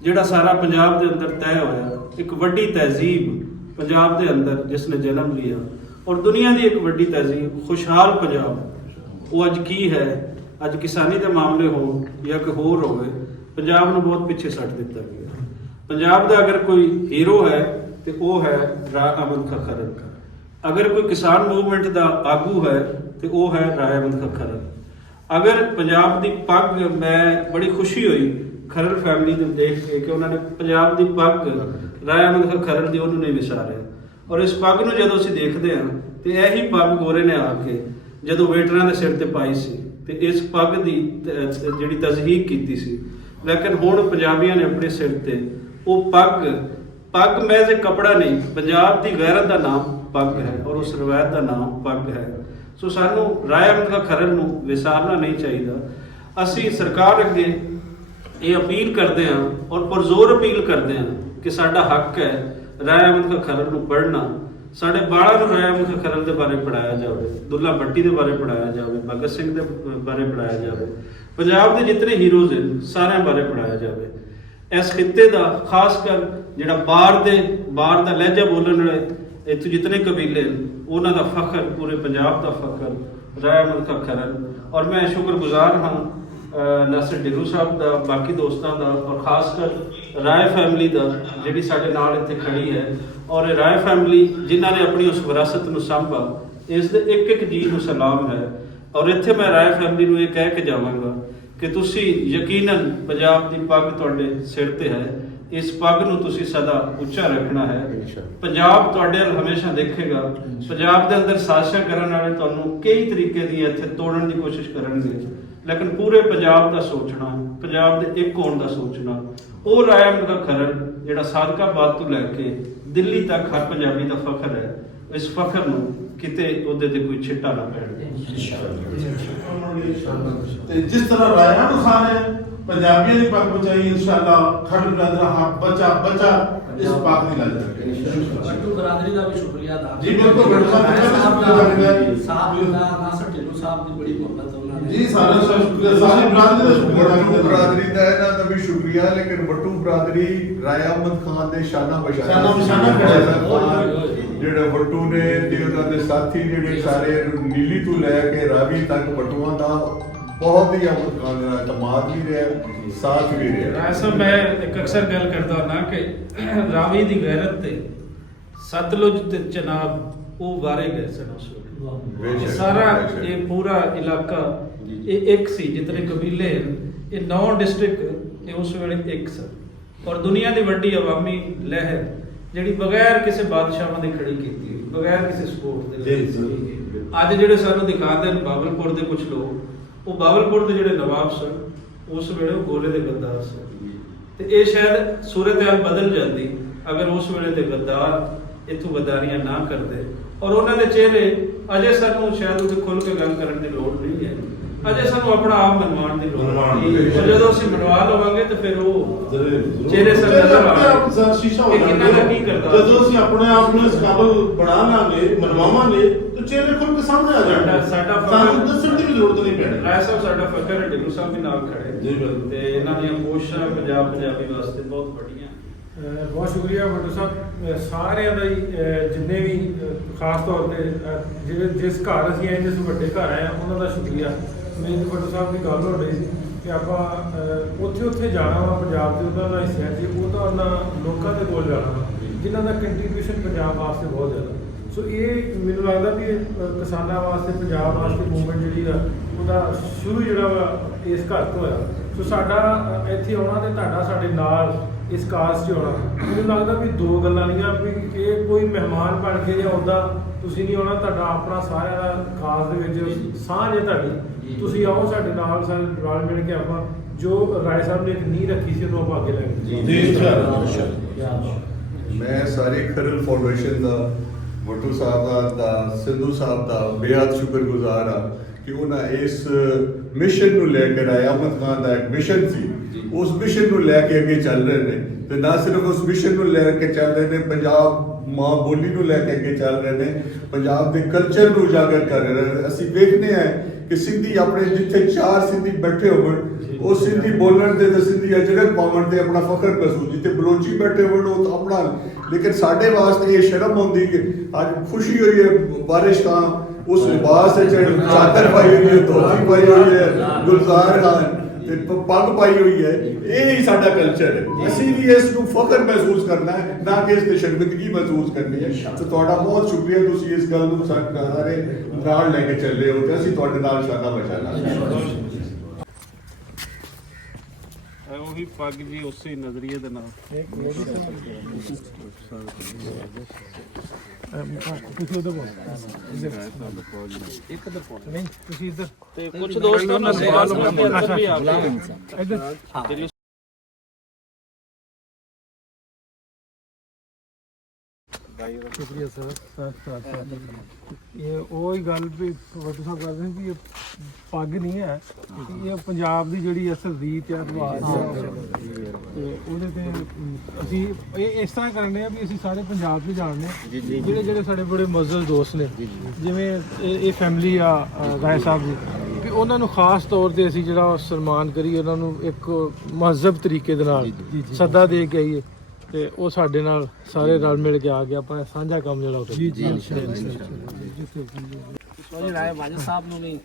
ਜਿਹੜਾ ਸਾਰਾ ਪੰਜਾਬ ਦੇ ਅੰਦਰ ਤੈਅ ਹੋਇਆ, ਇੱਕ ਵੱਡੀ ਤਹਿਜ਼ੀਬ ਪੰਜਾਬ ਦੇ ਅੰਦਰ ਜਿਸ ਨੇ ਜਨਮ ਲਿਆ, ਔਰ ਦੁਨੀਆ ਦੀ ਇੱਕ ਵੱਡੀ ਤਹਿਜ਼ੀਬ ਖੁਸ਼ਹਾਲ ਪੰਜਾਬ, ਉਹ ਅੱਜ ਕੀ ਹੈ? ਅੱਜ ਕਿਸਾਨੀ ਦੇ ਮਾਮਲੇ ਹੋਣ ਜਾਂ ਕੋਈ ਹੋਰ ਹੋਵੇ, ਪੰਜਾਬ ਨੂੰ ਬਹੁਤ ਪਿੱਛੇ ਛੱਡ ਦਿੱਤਾ ਗਿਆ। ਪੰਜਾਬ ਦਾ ਅਗਰ ਕੋਈ ਹੀਰੋ ਹੈ ਤੇ ਉਹ ਹੈ ਰਾਏ ਅਹਿਮਦ ਖਾਂ ਖਰਲ। ਅਗਰ ਕੋਈ ਕਿਸਾਨ ਮੂਵਮੈਂਟ ਦਾ ਆਗੂ ਹੈ ਤੇ ਉਹ ਹੈ ਰਾਏ ਅਹਿਮਦ ਖਾਂ ਖਰਲ। ਅਗਰ ਪੰਜਾਬ ਦੀ ਪੱਗ, ਮੈਂ ਬੜੀ ਖੁਸ਼ੀ ਹੋਈ ਖਰਲ ਫੈਮਿਲੀ ਨੂੰ ਦੇਖ ਕੇ ਕਿ ਉਹਨਾਂ ਨੇ ਪੰਜਾਬ ਦੀ ਪੱਗ ਰਾਏ ਅਹਿਮਦ ਖਾਂ ਖਰਲ ਦੀ ਉਹਨੂੰ ਨਹੀਂ ਵਿਸਾਰਿਆ। ਔਰ ਇਸ ਪੱਗ ਨੂੰ ਜਦੋਂ ਅਸੀਂ ਦੇਖਦੇ ਹਾਂ ਤੇ ਇਹੀ ਪੱਗ ਗੋਰੇ ਨੇ ਆ ਕੇ ਜਦੋਂ ਵੇਟਰਾਂ ਦੇ ਸਿਰ ਤੇ ਪਾਈ ਸੀ ਤੇ ਇਸ ਪੱਗ ਦੀ ਜਿਹੜੀ ਤਜ਼ਹੀਕ ਕੀਤੀ ਸੀ, ਲੇਕਿਨ ਹੁਣ ਪੰਜਾਬੀਆਂ ਨੇ ਆਪਣੇ ਸਿਰ ਤੇ ਉਹ ਪੱਗ ਮਹਿਜ਼ ਇੱਕ ਕੱਪੜਾ ਨਹੀਂ, ਪੰਜਾਬ ਦੀ ਗੈਰਤ ਦਾ ਨਾਮ ਪੱਗ ਹੈ ਔਰ ਉਸ ਰਵਾਇਤ ਦਾ ਨਾਮ ਪੱਗ ਹੈ। ਸੋ ਸਾਨੂੰ ਰਾਏ ਅਹਿਮਦ ਖਾਂ ਖਰਲ ਨੂੰ ਵਿਸਾਰਨਾ ਨਹੀਂ ਚਾਹੀਦਾ। ਅਸੀਂ ਸਰਕਾਰ ਅੱਗੇ ਇਹ ਅਪੀਲ ਕਰਦੇ ਹਾਂ ਔਰ ਪੁਰਜ਼ੋਰ ਅਪੀਲ ਕਰਦੇ ਹਾਂ ਕਿ ਸਾਡਾ ਹੱਕ ਹੈ ਰਾਏ ਅਹਿਮਦ ਖਾਂ ਖਰਲ ਨੂੰ ਪੜ੍ਹਨਾ। ਸਾਡੇ ਬਾਲਾਂ ਨੂੰ ਰਾਏ ਅਹਿਮਦ ਖਾਂ ਖਰਲ ਦੇ ਬਾਰੇ ਪੜ੍ਹਾਇਆ ਜਾਵੇ, ਦੁੱਲਾ ਭੱਟੀ ਦੇ ਬਾਰੇ ਪੜ੍ਹਾਇਆ ਜਾਵੇ, ਭਗਤ ਸਿੰਘ ਦੇ ਬਾਰੇ ਪੜ੍ਹਾਇਆ ਜਾਵੇ, ਪੰਜਾਬ ਦੇ ਜਿਤਨੇ ਹੀਰੋਜ਼ ਹਨ ਸਾਰਿਆਂ ਬਾਰੇ ਪੜ੍ਹਾਇਆ ਜਾਵੇ। ਇਸ ਖਿੱਤੇ ਦਾ ਖਾਸ ਕਰ ਜਿਹੜਾ ਬਾਹਰ ਦਾ ਲਹਿਜਾ ਬੋਲਣ ਵਾਲੇ ਇੱਥੋਂ ਜਿਤਨੇ ਕਬੀਲੇ ਉਹਨਾਂ ਦਾ ਫਖਰ, ਪੂਰੇ ਪੰਜਾਬ ਦਾ ਫਖਰ ਰਾਏ ਅਹਿਮਦ ਖਾਂ ਖਰਲ। ਔਰ ਮੈਂ ਸ਼ੁਕਰਗੁਜ਼ਾਰ ਹਾਂ ਨਾਸਿਰ ਢਿੱਲੋਂ ਸਾਹਿਬ ਦਾ, ਬਾਕੀ ਦੋਸਤਾਂ ਦਾ, ਔਰ ਖਾਸ ਕਰ ਰਾਏ ਫੈਮਿਲੀ ਦਾ ਜਿਹੜੀ ਸਾਡੇ ਨਾਲ ਇੱਥੇ ਖੜੀ ਹੈ। ਔਰ ਇਹ ਰਾਏ ਫੈਮਿਲੀ ਜਿਨ੍ਹਾਂ ਨੇ ਆਪਣੀ ਉਸ ਵਿਰਾਸਤ ਨੂੰ ਸਾਂਭਾ, ਇਸ ਦੇ ਇੱਕ ਇੱਕ ਜੀਅ ਨੂੰ ਸਲਾਮ ਹੈ। ਔਰ ਇੱਥੇ ਮੈਂ ਰਾਏ ਫੈਮਿਲੀ ਨੂੰ ਇਹ ਕਹਿ ਕੇ ਜਾਵਾਂਗਾ ਕਿ ਤੁਸੀਂ ਯਕੀਨਨ ਪੰਜਾਬ ਦੀ ਪੱਗ ਤੁਹਾਡੇ ਸਿਰ ਤੇ ਹੈ, ਇਸ ਪੱਗ ਨੂੰ ਤੁਸੀਂ ਸਦਾ ਉੱਚਾ ਰੱਖਣਾ ਹੈ। ਪੰਜਾਬ ਤੁਹਾਡੇ ਵੱਲ ਹਮੇਸ਼ਾ ਦੇਖੇਗਾ। ਪੰਜਾਬ ਦੇ ਅੰਦਰ ਸਾਜ਼ਿਸ਼ਾਂ ਕਰਨ ਵਾਲੇ ਤੁਹਾਨੂੰ ਕਈ ਤਰੀਕੇ ਦੀ ਇੱਥੇ ਤੋੜਨ ਦੀ ਕੋਸ਼ਿਸ਼ ਕਰਨਗੇ, ਲੇਕਿਨ ਪੂਰੇ ਪੰਜਾਬ ਦਾ ਸੋਚਣਾ, ਪੰਜਾਬ ਦੇ ਇੱਕ ਹੋਣ ਦਾ ਸੋਚਣਾ, ਉਹ ਰਾਏ ਅਹਿਮਦ ਖਾਂ ਖਰਲ ਜਿਹੜਾ ਸਾਦਕਾਬਾਦ ਤੋਂ ਲੈ ਕੇ ਦਿੱਲੀ ਤੱਕ ਹਰ ਪੰਜਾਬੀ ਦਾ ਫਖਰ ਹੈ। ਇਸ ਫਖਰ ਨੂੰ ਕਿਤੇ ਉਹਦੇ ਤੇ ਕੋਈ ਛਿੱਟਾ ਨਾ ਪੈਣ। ਤੇ ਜਿਸ ਤਰ੍ਹਾਂ ਰਾਏ ਅਹਿਮਦ ਖਾਨ ਨੇ ਪੰਜਾਬੀਆਂ ਦੀ ਪੱਗ ਬਚਾਈ, ਇਨਸ਼ਾਅੱਲਾ ਖਰਲ ਬਰਾਦਰਾਂ ਹੱਕ ਬਚਾ ਇਸ ਪੱਗ ਦੀ ਲਾਜ ਬੱਟੂ ਬਰਾਦਰੀ ਦਾ ਵੀ ਸ਼ੁਕਰੀਆ ਅਦਾ ਜੀ। ਬਿਲਕੁਲ ਬੱਟੂ ਸਾਹਿਬ ਦਾ ਨਾਸਰ ਢਿੱਲੋਂ ਸਾਹਿਬ ਦੀ ਬੜੀ ਮੁਹੱਬਤ ਉਹਨਾਂ ਨੇ ਜੀ, ਸਾਰਾ ਸ਼ੁਕਰੀਆ, ਸਾਰੀ ਬਰਾਦਰੀ ਦਾ ਸ਼ੁਕਰੀਆ। ਬੱਟੂ ਬਰਾਦਰੀ ਦਾ ਇਹਨਾਂ ਦਾ ਵੀ ਸ਼ੁਕਰੀਆ, ਲੇਕਿਨ ਬੱਟੂ ਬਰਾਦਰੀ ਰਾਏ ਅਹਿਮਦ ਖਾਨ ਦੇ ਸ਼ਾਨਾ ਜਿਹੜੇ ਬੱਟੂ ਨੇ ਤੇ ਉਹਨਾਂ ਦੇ ਸਾਥੀ ਜਿਹੜੇ ਸਾਰੇ ਨੀਲੀ ਤੋਂ ਲੈ ਕੇ ਰਾਵੀ ਤੱਕ ਬੱਟੂਆਂ ਦਾ ਬਹੁਤ ਹੀ ਅਹਿਮਦ ਖਾਨ ਦਾ ਇਤਮਾਦ ਵੀ ਰਿਹਾ, ਸਾਥ ਵੀ ਰਿਹਾ। ਰਾਏ ਸਾਹਿਬ, ਮੈਂ ਇੱਕ ਅਕਸਰ ਗੱਲ ਕਰਦਾ ਨਾ ਕਿ ਰਾਵੀ ਦੀ ਗੈਰਤ ਤੇ ਸਤਲੁਜ ਤੇ ਚਨਾਬ ਉਹ ਵਾਰੇ ਗਏ ਸਨ ਉਸ ਵੇਲੇ। ਸਾਰਾ ਇਹ ਪੂਰਾ ਇਲਾਕਾ ਇਹ ਇੱਕ ਸੀ, ਜਿਤਨੇ ਕਬੀਲੇ ਇਹ 9 ਡਿਸਟ੍ਰਿਕਟ ਇਹ ਉਸ ਵੇਲੇ ਇੱਕ ਸਨ। ਔਰ ਦੁਨੀਆ ਦੀ ਵੱਡੀ ਆਵਾਮੀ ਲਹਿਰ ਜਿਹੜੀ ਬਗੈਰ ਕਿਸੇ ਬਾਦਸ਼ਾਹਾਂ ਦੀ ਖੜੀ ਕੀਤੀ, ਬਗੈਰ ਕਿਸੇ ਸਪੋਰਟ ਦੇ। ਅੱਜ ਜਿਹੜੇ ਸਾਨੂੰ ਦਿਖਾਉਂਦੇ ਨੇ ਬਾਬਲਪੁਰ ਦੇ ਕੁਝ ਲੋਕ, ਉਹ ਬਾਬਲਪੁਰ ਦੇ ਜਿਹੜੇ ਨਵਾਬ ਸਨ ਉਸ ਵੇਲੇ ਉਹ ਗੋਲੇ ਦੇ ਗੱਦਾਰ ਸਨ। ਤੇ ਇਹ ਸ਼ਾਇਦ ਸੂਰਤ-ਹਾਲ ਬਦਲ ਜਾਂਦੀ ਅਗਰ ਉਸ ਵੇਲੇ ਦੇ ਗੱਦਾਰ ਇੱਥੋਂ ਗੱਦਾਰੀਆਂ ਨਾ ਕਰਦੇ। ਔਰ ਉਹਨਾਂ ਦੇ ਚਿਹਰੇ ਅਜੇ ਸਾਨੂੰ ਸ਼ਾਇਦ ਉਹਦੇ ਖੁੱਲ੍ਹ ਕੇ ਗੱਲ ਕਰਨ ਦੀ ਲੋੜ ਨਹੀਂ ਹੈ, ਅਜੇ ਸਾਨੂੰ ਆਪਣਾ ਆਪ ਮਨਵਾਉਣ ਦੀ ਲੋੜ ਹੈ। ਜਦੋਂ ਅਸੀਂ ਮਨਵਾ ਲਵਾਂਗੇ ਤਾਂ ਫਿਰ ਉਹ ਚਿਹਰੇ ਸਾਡਾ ਸ਼ੀਸ਼ਾ ਹੋ ਜਾਏਗਾ। ਜਦੋਂ ਅਸੀਂ ਆਪਣੇ ਆਪ ਨੂੰ ਇਸ ਕਾਬਲ ਬਣਾ ਲਾਂਗੇ, ਮਨਵਾਵਾਂਗੇ, ਤਾਂ ਚਿਹਰੇ ਖੁੱਲ੍ਹ ਕੇ ਸਾਹਮਣੇ ਆ ਜਾਣਗੇ। ਸਾਨੂੰ ਦੱਸਣ ਦੀ ਵੀ ਜ਼ਰੂਰਤ ਨਹੀਂ ਪੈਣੀ। ਰਾਏ ਸਾਹਿਬ ਸਾਡਾ ਫਖਰ ਹੈ, ਢਿੱਲੋਂ ਸਾਹਿਬ ਵੀ ਨਾਲ ਖੜੇ ਜੀ ਬਿਲਕੁਲ, ਤੇ ਇਹਨਾਂ ਦੀਆਂ ਕੋਸ਼ਿਸ਼ਾਂ ਪੰਜਾਬੀ ਵਾਸਤੇ ਬਹੁਤ ਵੱਡੀਆਂ। ਬਹੁਤ ਸ਼ੁਕਰੀਆ ਬੱਟੂ ਸਾਹਿਬ, ਸਾਰਿਆਂ ਦਾ ਹੀ ਜਿੰਨੇ ਵੀ ਖਾਸ ਤੌਰ ਤੇ ਜਿਸ ਘਰ ਅਸੀਂ ਆਏ, ਜਿਸ ਵੱਡੇ ਘਰ ਆਏ ਉਹਨਾਂ ਦਾ ਸ਼ੁਕਰੀਆ। ਮੈਨੂੰ ਬੱਟੂ ਸਾਹਿਬ ਦੀ ਗੱਲ ਹੋ ਰਹੀ ਸੀ ਕਿ ਆਪਾਂ ਉੱਥੇ ਜਾਣਾ ਵਾ ਪੰਜਾਬ ਦੇ, ਉਹਨਾਂ ਦਾ ਹਿੱਸਾ ਸੀ, ਉਹਨਾਂ ਲੋਕਾਂ ਦੇ ਕੋਲ ਜਾਣਾ ਵਾ ਜਿਨ੍ਹਾਂ ਦਾ ਕੰਟਰੀਬਿਊਸ਼ਨ ਪੰਜਾਬ ਵਾਸਤੇ ਬਹੁਤ ਜ਼ਿਆਦਾ। ਸੋ ਇਹ ਮੈਨੂੰ ਲੱਗਦਾ ਵੀ ਕਿਸਾਨਾਂ ਵਾਸਤੇ, ਪੰਜਾਬ ਵਾਸਤੇ ਮੂਵਮੈਂਟ ਜਿਹੜੀ ਆ ਉਹਦਾ ਸ਼ੁਰੂ ਜਿਹੜਾ ਵਾ ਇਸ ਘਰ ਤੋਂ ਹੋਇਆ। ਸੋ ਸਾਡਾ ਇੱਥੇ ਆਉਣਾ ਤੇ ਤੁਹਾਡਾ ਸਾਡੇ ਨਾਲ ਇਸ ਕਾਸ 'ਚ ਆਉਣਾ, ਮੈਨੂੰ ਲੱਗਦਾ ਵੀ ਦੋ ਗੱਲਾਂ ਨਹੀਂ ਵੀ ਇਹ ਕੋਈ ਮਹਿਮਾਨ ਬਣ ਕੇ ਜਾਂ ਉੱਦਾਂ ਤੁਸੀਂ ਨਹੀਂ ਆਉਣਾ, ਤੁਹਾਡਾ ਆਪਣਾ ਸਾਰਿਆਂ ਦਾ ਕਾਸ ਦੇ ਵਿੱਚ ਸਾਂਝ ਹੈ ਤੁਹਾਡੀ। ਤੁਸੀਂ ਆਓ ਸਾਡੇ ਨਾਲ, ਸਾਰੇ ਰਲ ਮਿਲ ਕੇ ਆਪਾਂ ਜੋ ਰਾਏ ਸਾਹਿਬ ਨੇ ਇੱਕ ਨੀਂਹ ਰੱਖੀ ਸੀ ਉਹਨੂੰ ਆਪਾਂ ਅੱਗੇ ਲੈ ਕੇ ਮੈਂ ਸਾਰੀ ਖਰਲ ਫਾਊਂਡੇਸ਼ਨ ਦਾ, ਵੱਟੂ ਸਾਹਿਬ ਦਾ, ਸਿੱਧੂ ਸਾਹਿਬ ਦਾ ਬੇਹੱਦ ਸ਼ੁਕਰਗੁਜ਼ਾਰ ਹਾਂ ਕਿ ਉਹਨਾਂ ਇਸ ਮਿਸ਼ਨ ਨੂੰ ਲੈ ਕੇ ਰਾਏ ਅਹਿਮਦ ਖਾਨ ਦਾ ਇੱਕ ਮਿਸ਼ਨ ਸੀ, ਉਸ ਮਿਸ਼ਨ ਨੂੰ ਲੈ ਕੇ ਅੱਗੇ ਚੱਲ ਰਹੇ ਨੇ। ਤੇ ਨਾ ਸਿਰਫ ਉਸ ਮਿਸ਼ਨ ਨੂੰ ਲੈ ਕੇ ਚੱਲ ਰਹੇ ਨੇ, ਪੰਜਾਬ ਮਾਂ ਬੋਲੀ ਨੂੰ ਲੈ ਕੇ ਅੱਗੇ ਚੱਲ ਰਹੇ ਨੇ, ਪੰਜਾਬ ਦੇ ਕਲਚਰ ਨੂੰ ਉਜਾਗਰ ਕਰ ਰਹੇ ਨੇ। ਅਸੀਂ ਵੇਖਦੇ ਹਾਂ ਕਿ ਸਿੰਧੀ ਆਪਣੇ ਜਿੱਥੇ 4 ਸਿੰਧੀ ਬੈਠੇ ਹੋਣ, ਉਹ ਸਿੰਧੀ ਬੋਲਣ ਦੇ ਤੇ ਸਿੰਧੀ ਅਜਰਕ ਪਾਵਣ ਤੇ ਆਪਣਾ ਫਖਰ ਮਹਿਸੂਸ, ਜਿੱਥੇ ਬਲੋਚੀ ਬੈਠੇ ਹੋਣ ਉਹ ਤਾਂ ਆਪਣਾ। ਲੇਕਿਨ ਸਾਡੇ ਵਾਸਤੇ ਇਹ ਸ਼ਰਮ ਹੁੰਦੀ ਕਿ ਅੱਜ ਖੁਸ਼ੀ ਹੋਈ ਹੈ ਬਾਰਿਸ਼ ਦਾ, ਉਸ ਲਿਬਾਸ ਵਿੱਚ ਚਾਦਰ ਪਾਈ ਹੋਈ ਹੈ, ਧੋਤੀ ਪਾਈ ਹੋਈ ਹੈ, ਗੁਲਜ਼ਾਰ ਖਾਨ ਤੇ ਪੱਗ ਪਾਈ ਹੋਈ ਹੈ। ਇਹ ਹੀ ਸਾਡਾ ਕਲਚਰ ਹੈ। ਅਸੀਂ ਵੀ ਇਸ ਨੂੰ ਫਖਰ ਮਹਿਸੂਸ ਕਰਨਾ ਹੈ, ਨਾ ਕਿ ਇਸ ਤੇ ਸ਼ਰਮਿੰਦਗੀ ਮਹਿਸੂਸ ਕਰਨੀ ਹੈ। ਤੇ ਤੁਹਾਡਾ ਬਹੁਤ ਸ਼ੁਕਰੀਆ, ਤੁਸੀਂ ਇਸ ਗੱਲ ਨੂੰ ਸਾਰੇ ਨਾਲ ਲੈ ਕੇ ਚੱਲੇ ਹੋ ਤੇ ਅਸੀਂ ਤੁਹਾਡੇ ਨਾਲ ਸ਼ਾਨਾ ਬਚਾਣਾ। ਉਹੀ ਪੱਗ ਜੀ ਉਸੇ ਨਜ਼ਰੀਏ ਦੇ ਨਾਲ ਤੁਸੀਂ ਇੱਧਰ ਤੇ ਕੁਝ ਦੋਸਤਾਂ ਨਾਲ ਸਵਾਲ ਅੰਦਰ ਵੀ ਆ ਗਏ। ਸ਼ੁਕਰੀਆ ਸਰ। ਇਹ ਉਹ ਹੀ ਗੱਲ ਵੀ ਵੱਟੂ ਸਾਹਿਬ ਕਰਦੇ ਨੇ ਕਿ ਇਹ ਪੱਗ ਨਹੀਂ ਹੈ, ਇਹ ਪੰਜਾਬ ਦੀ ਜਿਹੜੀ ਅਸਲ ਰੀਤ ਹੈ, ਰਿਵਾਜ ਹੈ, ਤੇ ਉਹਦੇ ਤੇ ਅਸੀਂ ਇਹ ਇਸ ਤਰ੍ਹਾਂ ਕਰਨੇ ਆ ਵੀ ਅਸੀਂ ਸਾਰੇ ਪੰਜਾਬ ਦੇ ਜਾਣਦੇ ਹਾਂ, ਜਿਹੜੇ ਸਾਡੇ ਬੜੇ ਮਜ਼ਦੂਰ ਦੋਸਤ ਨੇ, ਜਿਵੇਂ ਇਹ ਫੈਮਿਲੀ ਆ ਰਾਏ ਸਾਹਿਬ ਦੀ, ਕਿ ਉਹਨਾਂ ਨੂੰ ਖਾਸ ਤੌਰ ਤੇ ਅਸੀਂ ਜਿਹੜਾ ਸਨਮਾਨ ਕਰੀਏ, ਉਹਨਾਂ ਨੂੰ ਇੱਕ ਮਹੱਜ਼ਬ ਤਰੀਕੇ ਦੇ ਨਾਲ ਸੱਦਾ ਦੇ ਕੇ ਆਈਏ, ਤੇ ਉਹ ਸਾਡੇ ਨਾਲ ਸਾਰੇ ਰਲ ਮਿਲ ਕੇ ਆ ਗਿਆ ਆਪਾਂ ਸਾਂਝਾ ਕੰਮ ਜਿਹੜਾ ਉਹ ਰਾਏ ਵਾਜਦ ਸਾਹਿਬ ਨੂੰ ਵੀ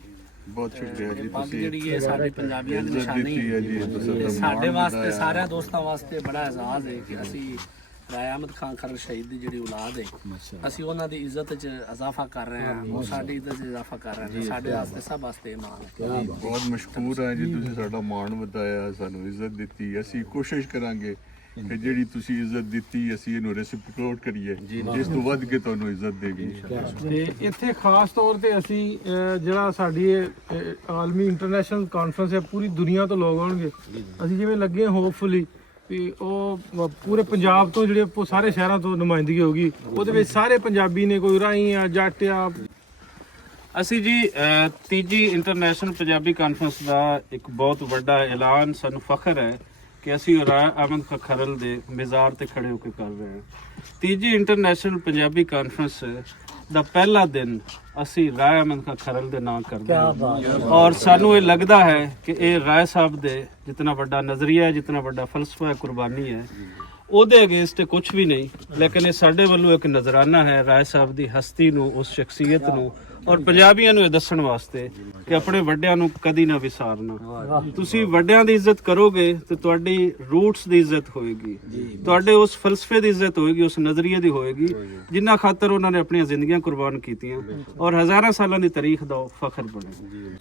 ਬਹੁਤ ਸ਼ੁਕਰੀਆ ਜੀ, ਪੱਗ ਜਿਹੜੀ ਹੈ ਸਾਡੇ ਪੰਜਾਬੀਆਂ ਦੀ ਨਿਸ਼ਾਨੀ ਹੈ। ਸਾਡੇ ਵਾਸਤੇ, ਸਾਰਿਆਂ ਦੋਸਤਾਂ ਵਾਸਤੇ ਬੜਾ ਇਜ਼ਾਜ਼ ਹੈ ਕਿ ਅਸੀਂ ਰਾਏ ਅਹਿਮਦ ਖਾਨ ਖਰਲ ਸ਼ਹੀਦ ਦੀ ਜਿਹੜੀ ਔਲਾਦ ਹੈ, ਅਸੀਂ ਉਹਨਾਂ ਦੀ ਇੱਜ਼ਤ 'ਚ ਇਜ਼ਾਫਾ ਕਰ ਰਹੇ ਹਾਂ, ਉਹ ਸਾਡੀ ਇੱਜ਼ਤ 'ਚ ਇਜ਼ਾਫਾ ਕਰ ਰਹੇ ਨੇ। ਸਾਡੇ ਵਾਸਤੇ ਸਭ ਵਾਸਤੇ ਮਾਣ ਹੈ। ਬਹੁਤ ਮਸ਼ਕੂਰ ਹਾਂ ਜੀ, ਤੁਸੀਂ ਸਾਡਾ ਮਾਣ ਵਧਾਇਆ, ਸਾਨੂੰ ਇੱਜ਼ਤ ਦਿੱਤੀ। ਅਸੀਂ ਕੋਸ਼ਿਸ਼ ਕਰਾਂਗੇ ਕਿ ਜਿਹੜੀ ਤੁਸੀਂ ਇੱਜ਼ਤ ਦਿੱਤੀ ਅਸੀਂ ਇਹਨੂੰ ਰੈਸਿਪੀਕੇਟ ਕਰੀਏ, ਇਸ ਤੋਂ ਵੱਧ ਕੇ ਤੁਹਾਨੂੰ ਇੱਜ਼ਤ ਦੇਗੀ। ਤੇ ਇੱਥੇ ਖਾਸ ਤੌਰ ਤੇ ਅਸੀਂ ਜਿਹੜਾ ਸਾਡੀ ਆਲਮੀ ਇੰਟਰਨੈਸ਼ਨਲ ਕਾਨਫਰੰਸ ਹੈ, ਪੂਰੀ ਦੁਨੀਆ ਤੋਂ ਲੋਕ ਆਉਣਗੇ। ਅਸੀਂ ਜਿਵੇਂ ਲੱਗੇ ਹੋਪਫੁਲੀ ਵੀ ਉਹ ਪੂਰੇ ਪੰਜਾਬ ਤੋਂ ਜਿਹੜੇ ਸਾਰੇ ਸ਼ਹਿਰਾਂ ਤੋਂ ਨੁਮਾਇੰਦਗੀ ਹੋਗੀ, ਉਹਦੇ ਵਿੱਚ ਸਾਰੇ ਪੰਜਾਬੀ ਨੇ, ਕੋਈ ਰਾਈ ਆ, ਜੱਟ ਆ। ਅਸੀਂ ਜੀ ਤੀਜੀ ਇੰਟਰਨੈਸ਼ਨਲ ਪੰਜਾਬੀ ਕਾਨਫਰੰਸ ਦਾ ਇੱਕ ਬਹੁਤ ਵੱਡਾ ਐਲਾਨ, ਸਾਨੂੰ ਫਖਰ ਹੈ ਕਿ ਅਸੀਂ ਰਾਏ ਅਹਿਮਦ ਖਾਨ ਖਰਲ ਦੇ ਮਜ਼ਾਰ ਤੇ ਖੜੇ ਹੋ ਕੇ ਕਰ ਰਹੇ ਹਾਂ। ਤੀਜੀ ਇੰਟਰਨੈਸ਼ਨਲ ਪੰਜਾਬੀ ਕਾਨਫਰੰਸ ਦਾ ਪਹਿਲਾ ਦਿਨ ਅਸੀਂ ਰਾਏ ਅਹਿਮਦ ਖਾਨ ਖਰਲ ਦੇ ਨਾਂ ਕਰਦੇ ਹਾਂ, ਔਰ ਸਾਨੂੰ ਇਹ ਲੱਗਦਾ ਹੈ ਕਿ ਇਹ ਰਾਏ ਸਾਹਿਬ ਦੇ ਜਿਤਨਾ ਵੱਡਾ ਨਜ਼ਰੀਆ ਹੈ, ਜਿਤਨਾ ਵੱਡਾ ਫਲਸਫਾ ਹੈ, ਕੁਰਬਾਨੀ ਹੈ, ਉਹਦੇ ਅਗੇਂਸਟ ਕੁਝ ਵੀ ਨਹੀਂ, ਲੇਕਿਨ ਇਹ ਸਾਡੇ ਵੱਲੋਂ ਇੱਕ ਨਜ਼ਰਾਨਾ ਹੈ ਰਾਏ ਸਾਹਿਬ ਦੀ ਹਸਤੀ ਨੂੰ, ਉਸ ਸ਼ਖਸੀਅਤ ਨੂੰ, ਔਰ ਪੰਜਾਬੀਆਂ ਨੂੰ ਇਹ ਦੱਸਣ ਵਾਸਤੇ ਕਿ ਆਪਣੇ ਵੱਡਿਆਂ ਨੂੰ ਕਦੀ ਨਾ ਵਿਸਾਰਨਾ। ਤੁਸੀਂ ਵੱਡਿਆਂ ਦੀ ਇੱਜ਼ਤ ਕਰੋਗੇ ਤੇ ਤੁਹਾਡੀ ਰੂਟਸ ਦੀ ਇੱਜ਼ਤ ਹੋਏਗੀ, ਤੁਹਾਡੇ ਉਸ ਫਲਸਫੇ ਦੀ ਇੱਜ਼ਤ ਹੋਏਗੀ, ਉਸ ਨਜ਼ਰੀਏ ਦੀ ਹੋਏਗੀ ਜਿੰਨਾ ਖਾਤਰ ਉਹਨਾਂ ਨੇ ਆਪਣੀਆਂ ਜ਼ਿੰਦਗੀਆਂ ਕੁਰਬਾਨ ਕੀਤੀਆਂ, ਔਰ ਹਜ਼ਾਰਾਂ ਸਾਲਾਂ ਦੀ ਤਾਰੀਖ ਦਾ ਫਖਰ ਬਣੇ।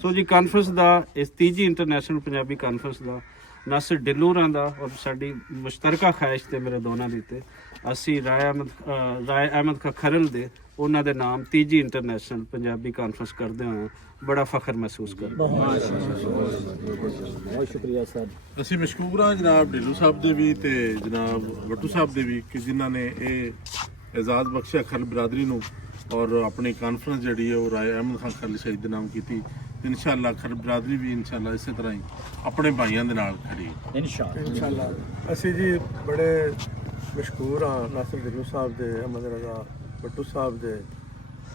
ਸੋ ਜੀ ਕਾਨਫਰੰਸ ਦਾ, ਇਸ ਤੀਜੀ ਇੰਟਰਨੈਸ਼ਨਲ ਪੰਜਾਬੀ ਕਾਨਫਰੰਸ ਦਾ ਨਾ ਸਿਰ ਢਿੱਲੋਂ ਦਾ ਔਰ ਸਾਡੀ ਮੁਸ਼ਤਰਕਾ ਖਾਹਿਸ਼ ਤੇ ਮੇਰੇ ਦੋਨਾਂ ਦੀ ਤੇ ਅਸੀਂ ਰਾਏ ਅਹਿਮਦ ਖਾਨ ਖਰਲ ਦੇ ਉਹਨਾਂ ਦੇ ਨਾਮ ਤੀਜੀ ਇੰਟਰਨੈਸ਼ਨਲ ਪੰਜਾਬੀ ਕਾਨਫਰੰਸ ਕਰਦੇ ਹਾਂ ਬੜਾ ਫਖਰ ਮਹਿਸੂਸ ਕਰਦੇ ਹਾਂ। ਬਹੁਤ ਸ਼ੁਕਰੀਆ ਸਰ। ਅਸੀਂ ਮਸ਼ਕੂਰ ਹਾਂ ਜਨਾਬ ਢਿੱਲੋਂ ਸਾਹਿਬ ਦੇ ਵੀ ਤੇ ਜਨਾਬ ਵੱਟੂ ਸਾਹਿਬ ਦੇ ਵੀ ਕਿ ਜਿਨ੍ਹਾਂ ਨੇ ਇਹ ਇਜਾਜ਼ਤ ਬਖਸ਼ਿਆ ਖਰਲ ਬਰਾਦਰੀ ਨੂੰ, ਔਰ ਆਪਣੀ ਕਾਨਫਰੰਸ ਜਿਹੜੀ ਹੈ ਉਹ ਰਾਏ ਅਹਿਮਦ ਖਾਨ ਖਰਲ ਸ਼ਹੀਦ ਦੇ ਨਾਮ ਕੀਤੀ। ਇਨਸ਼ਾਅੱਲਾ ਖਰਲ ਬਰਾਦਰੀ ਵੀ ਇਨਸ਼ਾਅੱਲਾ ਇਸੇ ਤਰ੍ਹਾਂ ਹੀ ਆਪਣੇ ਭਾਈਆਂ ਦੇ ਨਾਲ ਖੜੀ ਇਨਸ਼ਾਅੱਲਾ। ਅਸੀਂ ਜੀ ਬੜੇ ਮਸ਼ਕੂਰ ਹਾਂ ਨਾਸਿਰ ਢਿੱਲੋਂ ਸਾਹਿਬ ਦੇ, ਅਹਿਮਦ ਰਜ਼ਾ ਵੱਟੂ ਸਾਹਿਬ ਦੇ,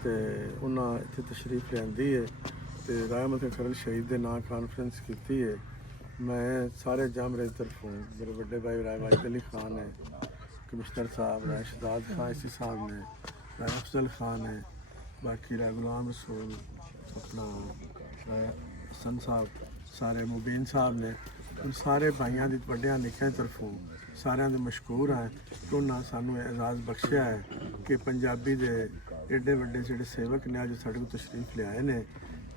ਤੇ ਉਹਨਾਂ ਇੱਥੇ ਤਸ਼ਰੀਫ ਲਿਆਂਦੀ ਹੈ ਤੇ ਰਾਏ ਅਹਿਮਦ ਖਾਨ ਖਰਲ ਸ਼ਹੀਦ ਦੇ ਨਾਂ ਕਾਨਫਰੰਸ ਕੀਤੀ ਹੈ। ਮੈਂ ਸਾਰੇ ਜਾਮਰੇ ਤਰਫੋਂ ਮੇਰੇ ਵੱਡੇ ਭਾਈ ਰਾਏ ਵਾਜਦ ਅਲੀ ਖਾਨ ਹੈ, ਕਮਿਸ਼ਨਰ ਸਾਹਿਬ ਰਾਏ ਸ਼ਹਜ਼ਾਦ ਖਾਨ ਇसी साहब ने, राय अफजल खान है, बाकी राय गुलाम रसूल, अपना राय हसन साहब, सारे मुबीन साहब ने, उन सारे भाइयों की ਵੱਡਿਆਂ ਨਿੱਕਿਆਂ ਤਰਫੋਂ ਸਾਰਿਆਂ ਦੇ ਮਸ਼ਕੂਰ ਹੈ ਕਿ ਉਹਨਾਂ ਸਾਨੂੰ ਇਜਾਜ਼ਤ ਬਖਸ਼ਿਆ ਹੈ ਕਿ ਪੰਜਾਬੀ ਦੇ ਏਡੇ ਵੱਡੇ ਜਿਹੜੇ ਸੇਵਕ ਨੇ ਅੱਜ ਸਾਡੇ ਕੋਲ ਤਸ਼ਰੀਫ ਲਿਆਏ ਨੇ,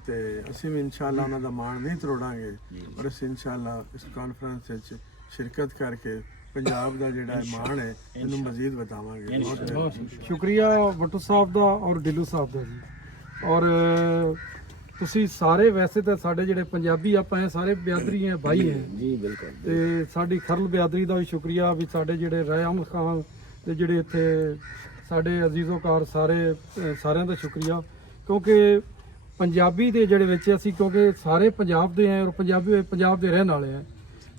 ਤੇ ਅਸੀਂ ਵੀ ਇਨਸ਼ਾਅੱਲਾ ਉਹਨਾਂ ਦਾ ਮਾਣ ਨਹੀਂ ਤਰੋੜਾਂਗੇ, ਔਰ ਅਸੀਂ ਇਨਸ਼ਾਅੱਲਾ ਇਸ ਕਾਨਫਰੰਸ ਵਿੱਚ ਸ਼ਿਰਕਤ ਕਰਕੇ ਪੰਜਾਬ ਦਾ ਜਿਹੜਾ ਮਾਣ ਹੈ ਇਹਨੂੰ ਮਜ਼ੀਦ ਵਧਾਵਾਂਗੇ। ਬਹੁਤ ਸ਼ੁਕਰੀਆ ਵੱਟੂ ਸਾਹਿਬ ਦਾ ਔਰ ਢਿੱਲੋਂ ਸਾਹਿਬ ਦਾ ਜੀ। ਔਰ ਤੁਸੀਂ ਸਾਰੇ ਵੈਸੇ ਤਾਂ ਸਾਡੇ ਜਿਹੜੇ ਪੰਜਾਬੀ ਆਪਾਂ ਹੈ ਸਾਰੇ ਬਿਆਦਰੀ ਹੈ ਭਾਈ ਹੈ ਜੀ ਬਿਲਕੁਲ ਤੇ ਸਾਡੀ ਖਰਲ ਬਿਆਦਰੀ ਦਾ ਵੀ ਸ਼ੁਕਰੀਆ ਵੀ ਸਾਡੇ ਜਿਹੜੇ ਰਾਏ ਅਹਿਮਦ ਖਾਨ ਤੇ ਜਿਹੜੇ ਇੱਥੇ ਸਾਡੇ ਅਜ਼ੀਜ਼ੋਕਾਰ ਸਾਰਿਆਂ ਦਾ ਸ਼ੁਕਰੀਆ ਕਿਉਂਕਿ ਪੰਜਾਬੀ ਦੇ ਜਿਹੜੇ ਵਿੱਚ ਅਸੀਂ ਕਿਉਂਕਿ ਸਾਰੇ ਪੰਜਾਬ ਦੇ ਹੈ ਔਰ ਪੰਜਾਬ ਦੇ ਰਹਿਣ ਵਾਲੇ ਹੈ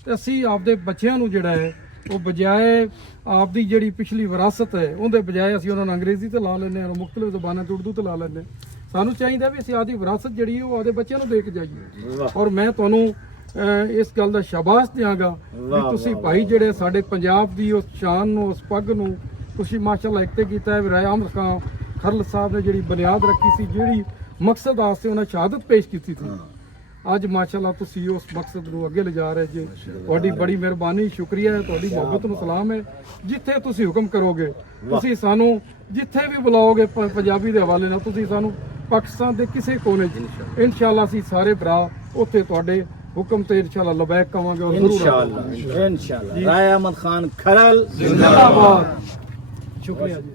ਤੇ ਅਸੀਂ ਆਪਦੇ ਬੱਚਿਆਂ ਨੂੰ ਜਿਹੜਾ ਹੈ ਉਹ ਬਜਾਏ ਆਪਦੀ ਜਿਹੜੀ ਪਿਛਲੀ ਵਿਰਾਸਤ ਹੈ ਉਹਦੇ ਬਜਾਏ ਅਸੀਂ ਉਹਨਾਂ ਨੂੰ ਅੰਗਰੇਜ਼ੀ ਤੇ ਲਾ ਲੈਂਦੇ ਹਾਂ ਔਰ ਮੁxtਲਿਫ ਜ਼ਬਾਨਾਂ ਤੇ ਉਰਦੂ ਤੇ ਲਾ ਲੈਂਦੇ ਹਾਂ। ਸਾਨੂੰ ਚਾਹੀਦਾ ਵੀ ਅਸੀਂ ਆਪਦੀ ਵਿਰਾਸਤ ਜਿਹੜੀ ਉਹ ਆਪਦੇ ਬੱਚਿਆਂ ਨੂੰ ਦੇ ਕੇ ਜਾਈਏ ਔਰ ਮੈਂ ਤੁਹਾਨੂੰ ਇਸ ਗੱਲ ਦਾ ਸ਼ਾਬਾਸ਼ ਦਿਆਂਗਾ ਵੀ ਤੁਸੀਂ ਭਾਈ ਜਿਹੜੇ ਸਾਡੇ ਪੰਜਾਬ ਦੀ ਉਸ ਸ਼ਾਨ ਨੂੰ ਉਸ ਪੱਗ ਨੂੰ ਤੁਸੀਂ ਮਾਸ਼ਾਅੱਲਾ ਇੱਕਤੇ ਕੀਤਾ ਹੈ ਵੀ ਰਾਏ ਅਹਿਮਦ ਖਾਨ ਖਰਲ ਸਾਹਿਬ ਨੇ ਜਿਹੜੀ ਬੁਨਿਆਦ ਰੱਖੀ ਸੀ ਜਿਹੜੀ ਮਕਸਦ ਵਾਸਤੇ ਉਹਨਾਂ ਸ਼ਹਾਦਤ ਪੇਸ਼ ਕੀਤੀ ਸੀ ਅੱਜ ਮਾਸ਼ਾਅੱਲਾ ਤੁਸੀਂ ਉਸ ਮਕਸਦ ਨੂੰ ਅੱਗੇ ਲਿਜਾ ਰਹੇ ਜੀ ਤੁਹਾਡੀ ਬੜੀ ਮਿਹਰਬਾਨੀ ਸ਼ੁਕਰੀਆ ਹੈ ਤੁਹਾਡੀ ਮੁਹੱਬਤ ਨੂੰ ਸਲਾਮ ਹੈ ਜਿੱਥੇ ਤੁਸੀਂ ਹੁਕਮ ਕਰੋਗੇ ਤੁਸੀਂ ਸਾਨੂੰ ਜਿੱਥੇ ਵੀ ਬੁਲਾਓਗੇ ਪੰਜਾਬੀ ਦੇ ਹਵਾਲੇ ਨਾਲ ਤੁਸੀਂ ਸਾਨੂੰ ਪਾਕਿਸਤਾਨ ਦੇ ਕਿਸੇ ਕੋਨੇ 'ਚ ਇਨਸ਼ਾਅੱਲਾ ਅਸੀਂ ਸਾਰੇ ਭਰਾ ਉੱਥੇ ਤੁਹਾਡੇ ਹੁਕਮ ਤੇ ਇਨਸ਼ਾਅੱਲਾ ਲਬੈਕ ਕਵਾਂਗੇ ਔਰ ਜ਼ਰੂਰ इंशाल्लाह राय अहमद खान खरल ਜ਼ਿੰਦਾਬਾਦ ਸ਼ੁਕਰੀਆ ਜੀ।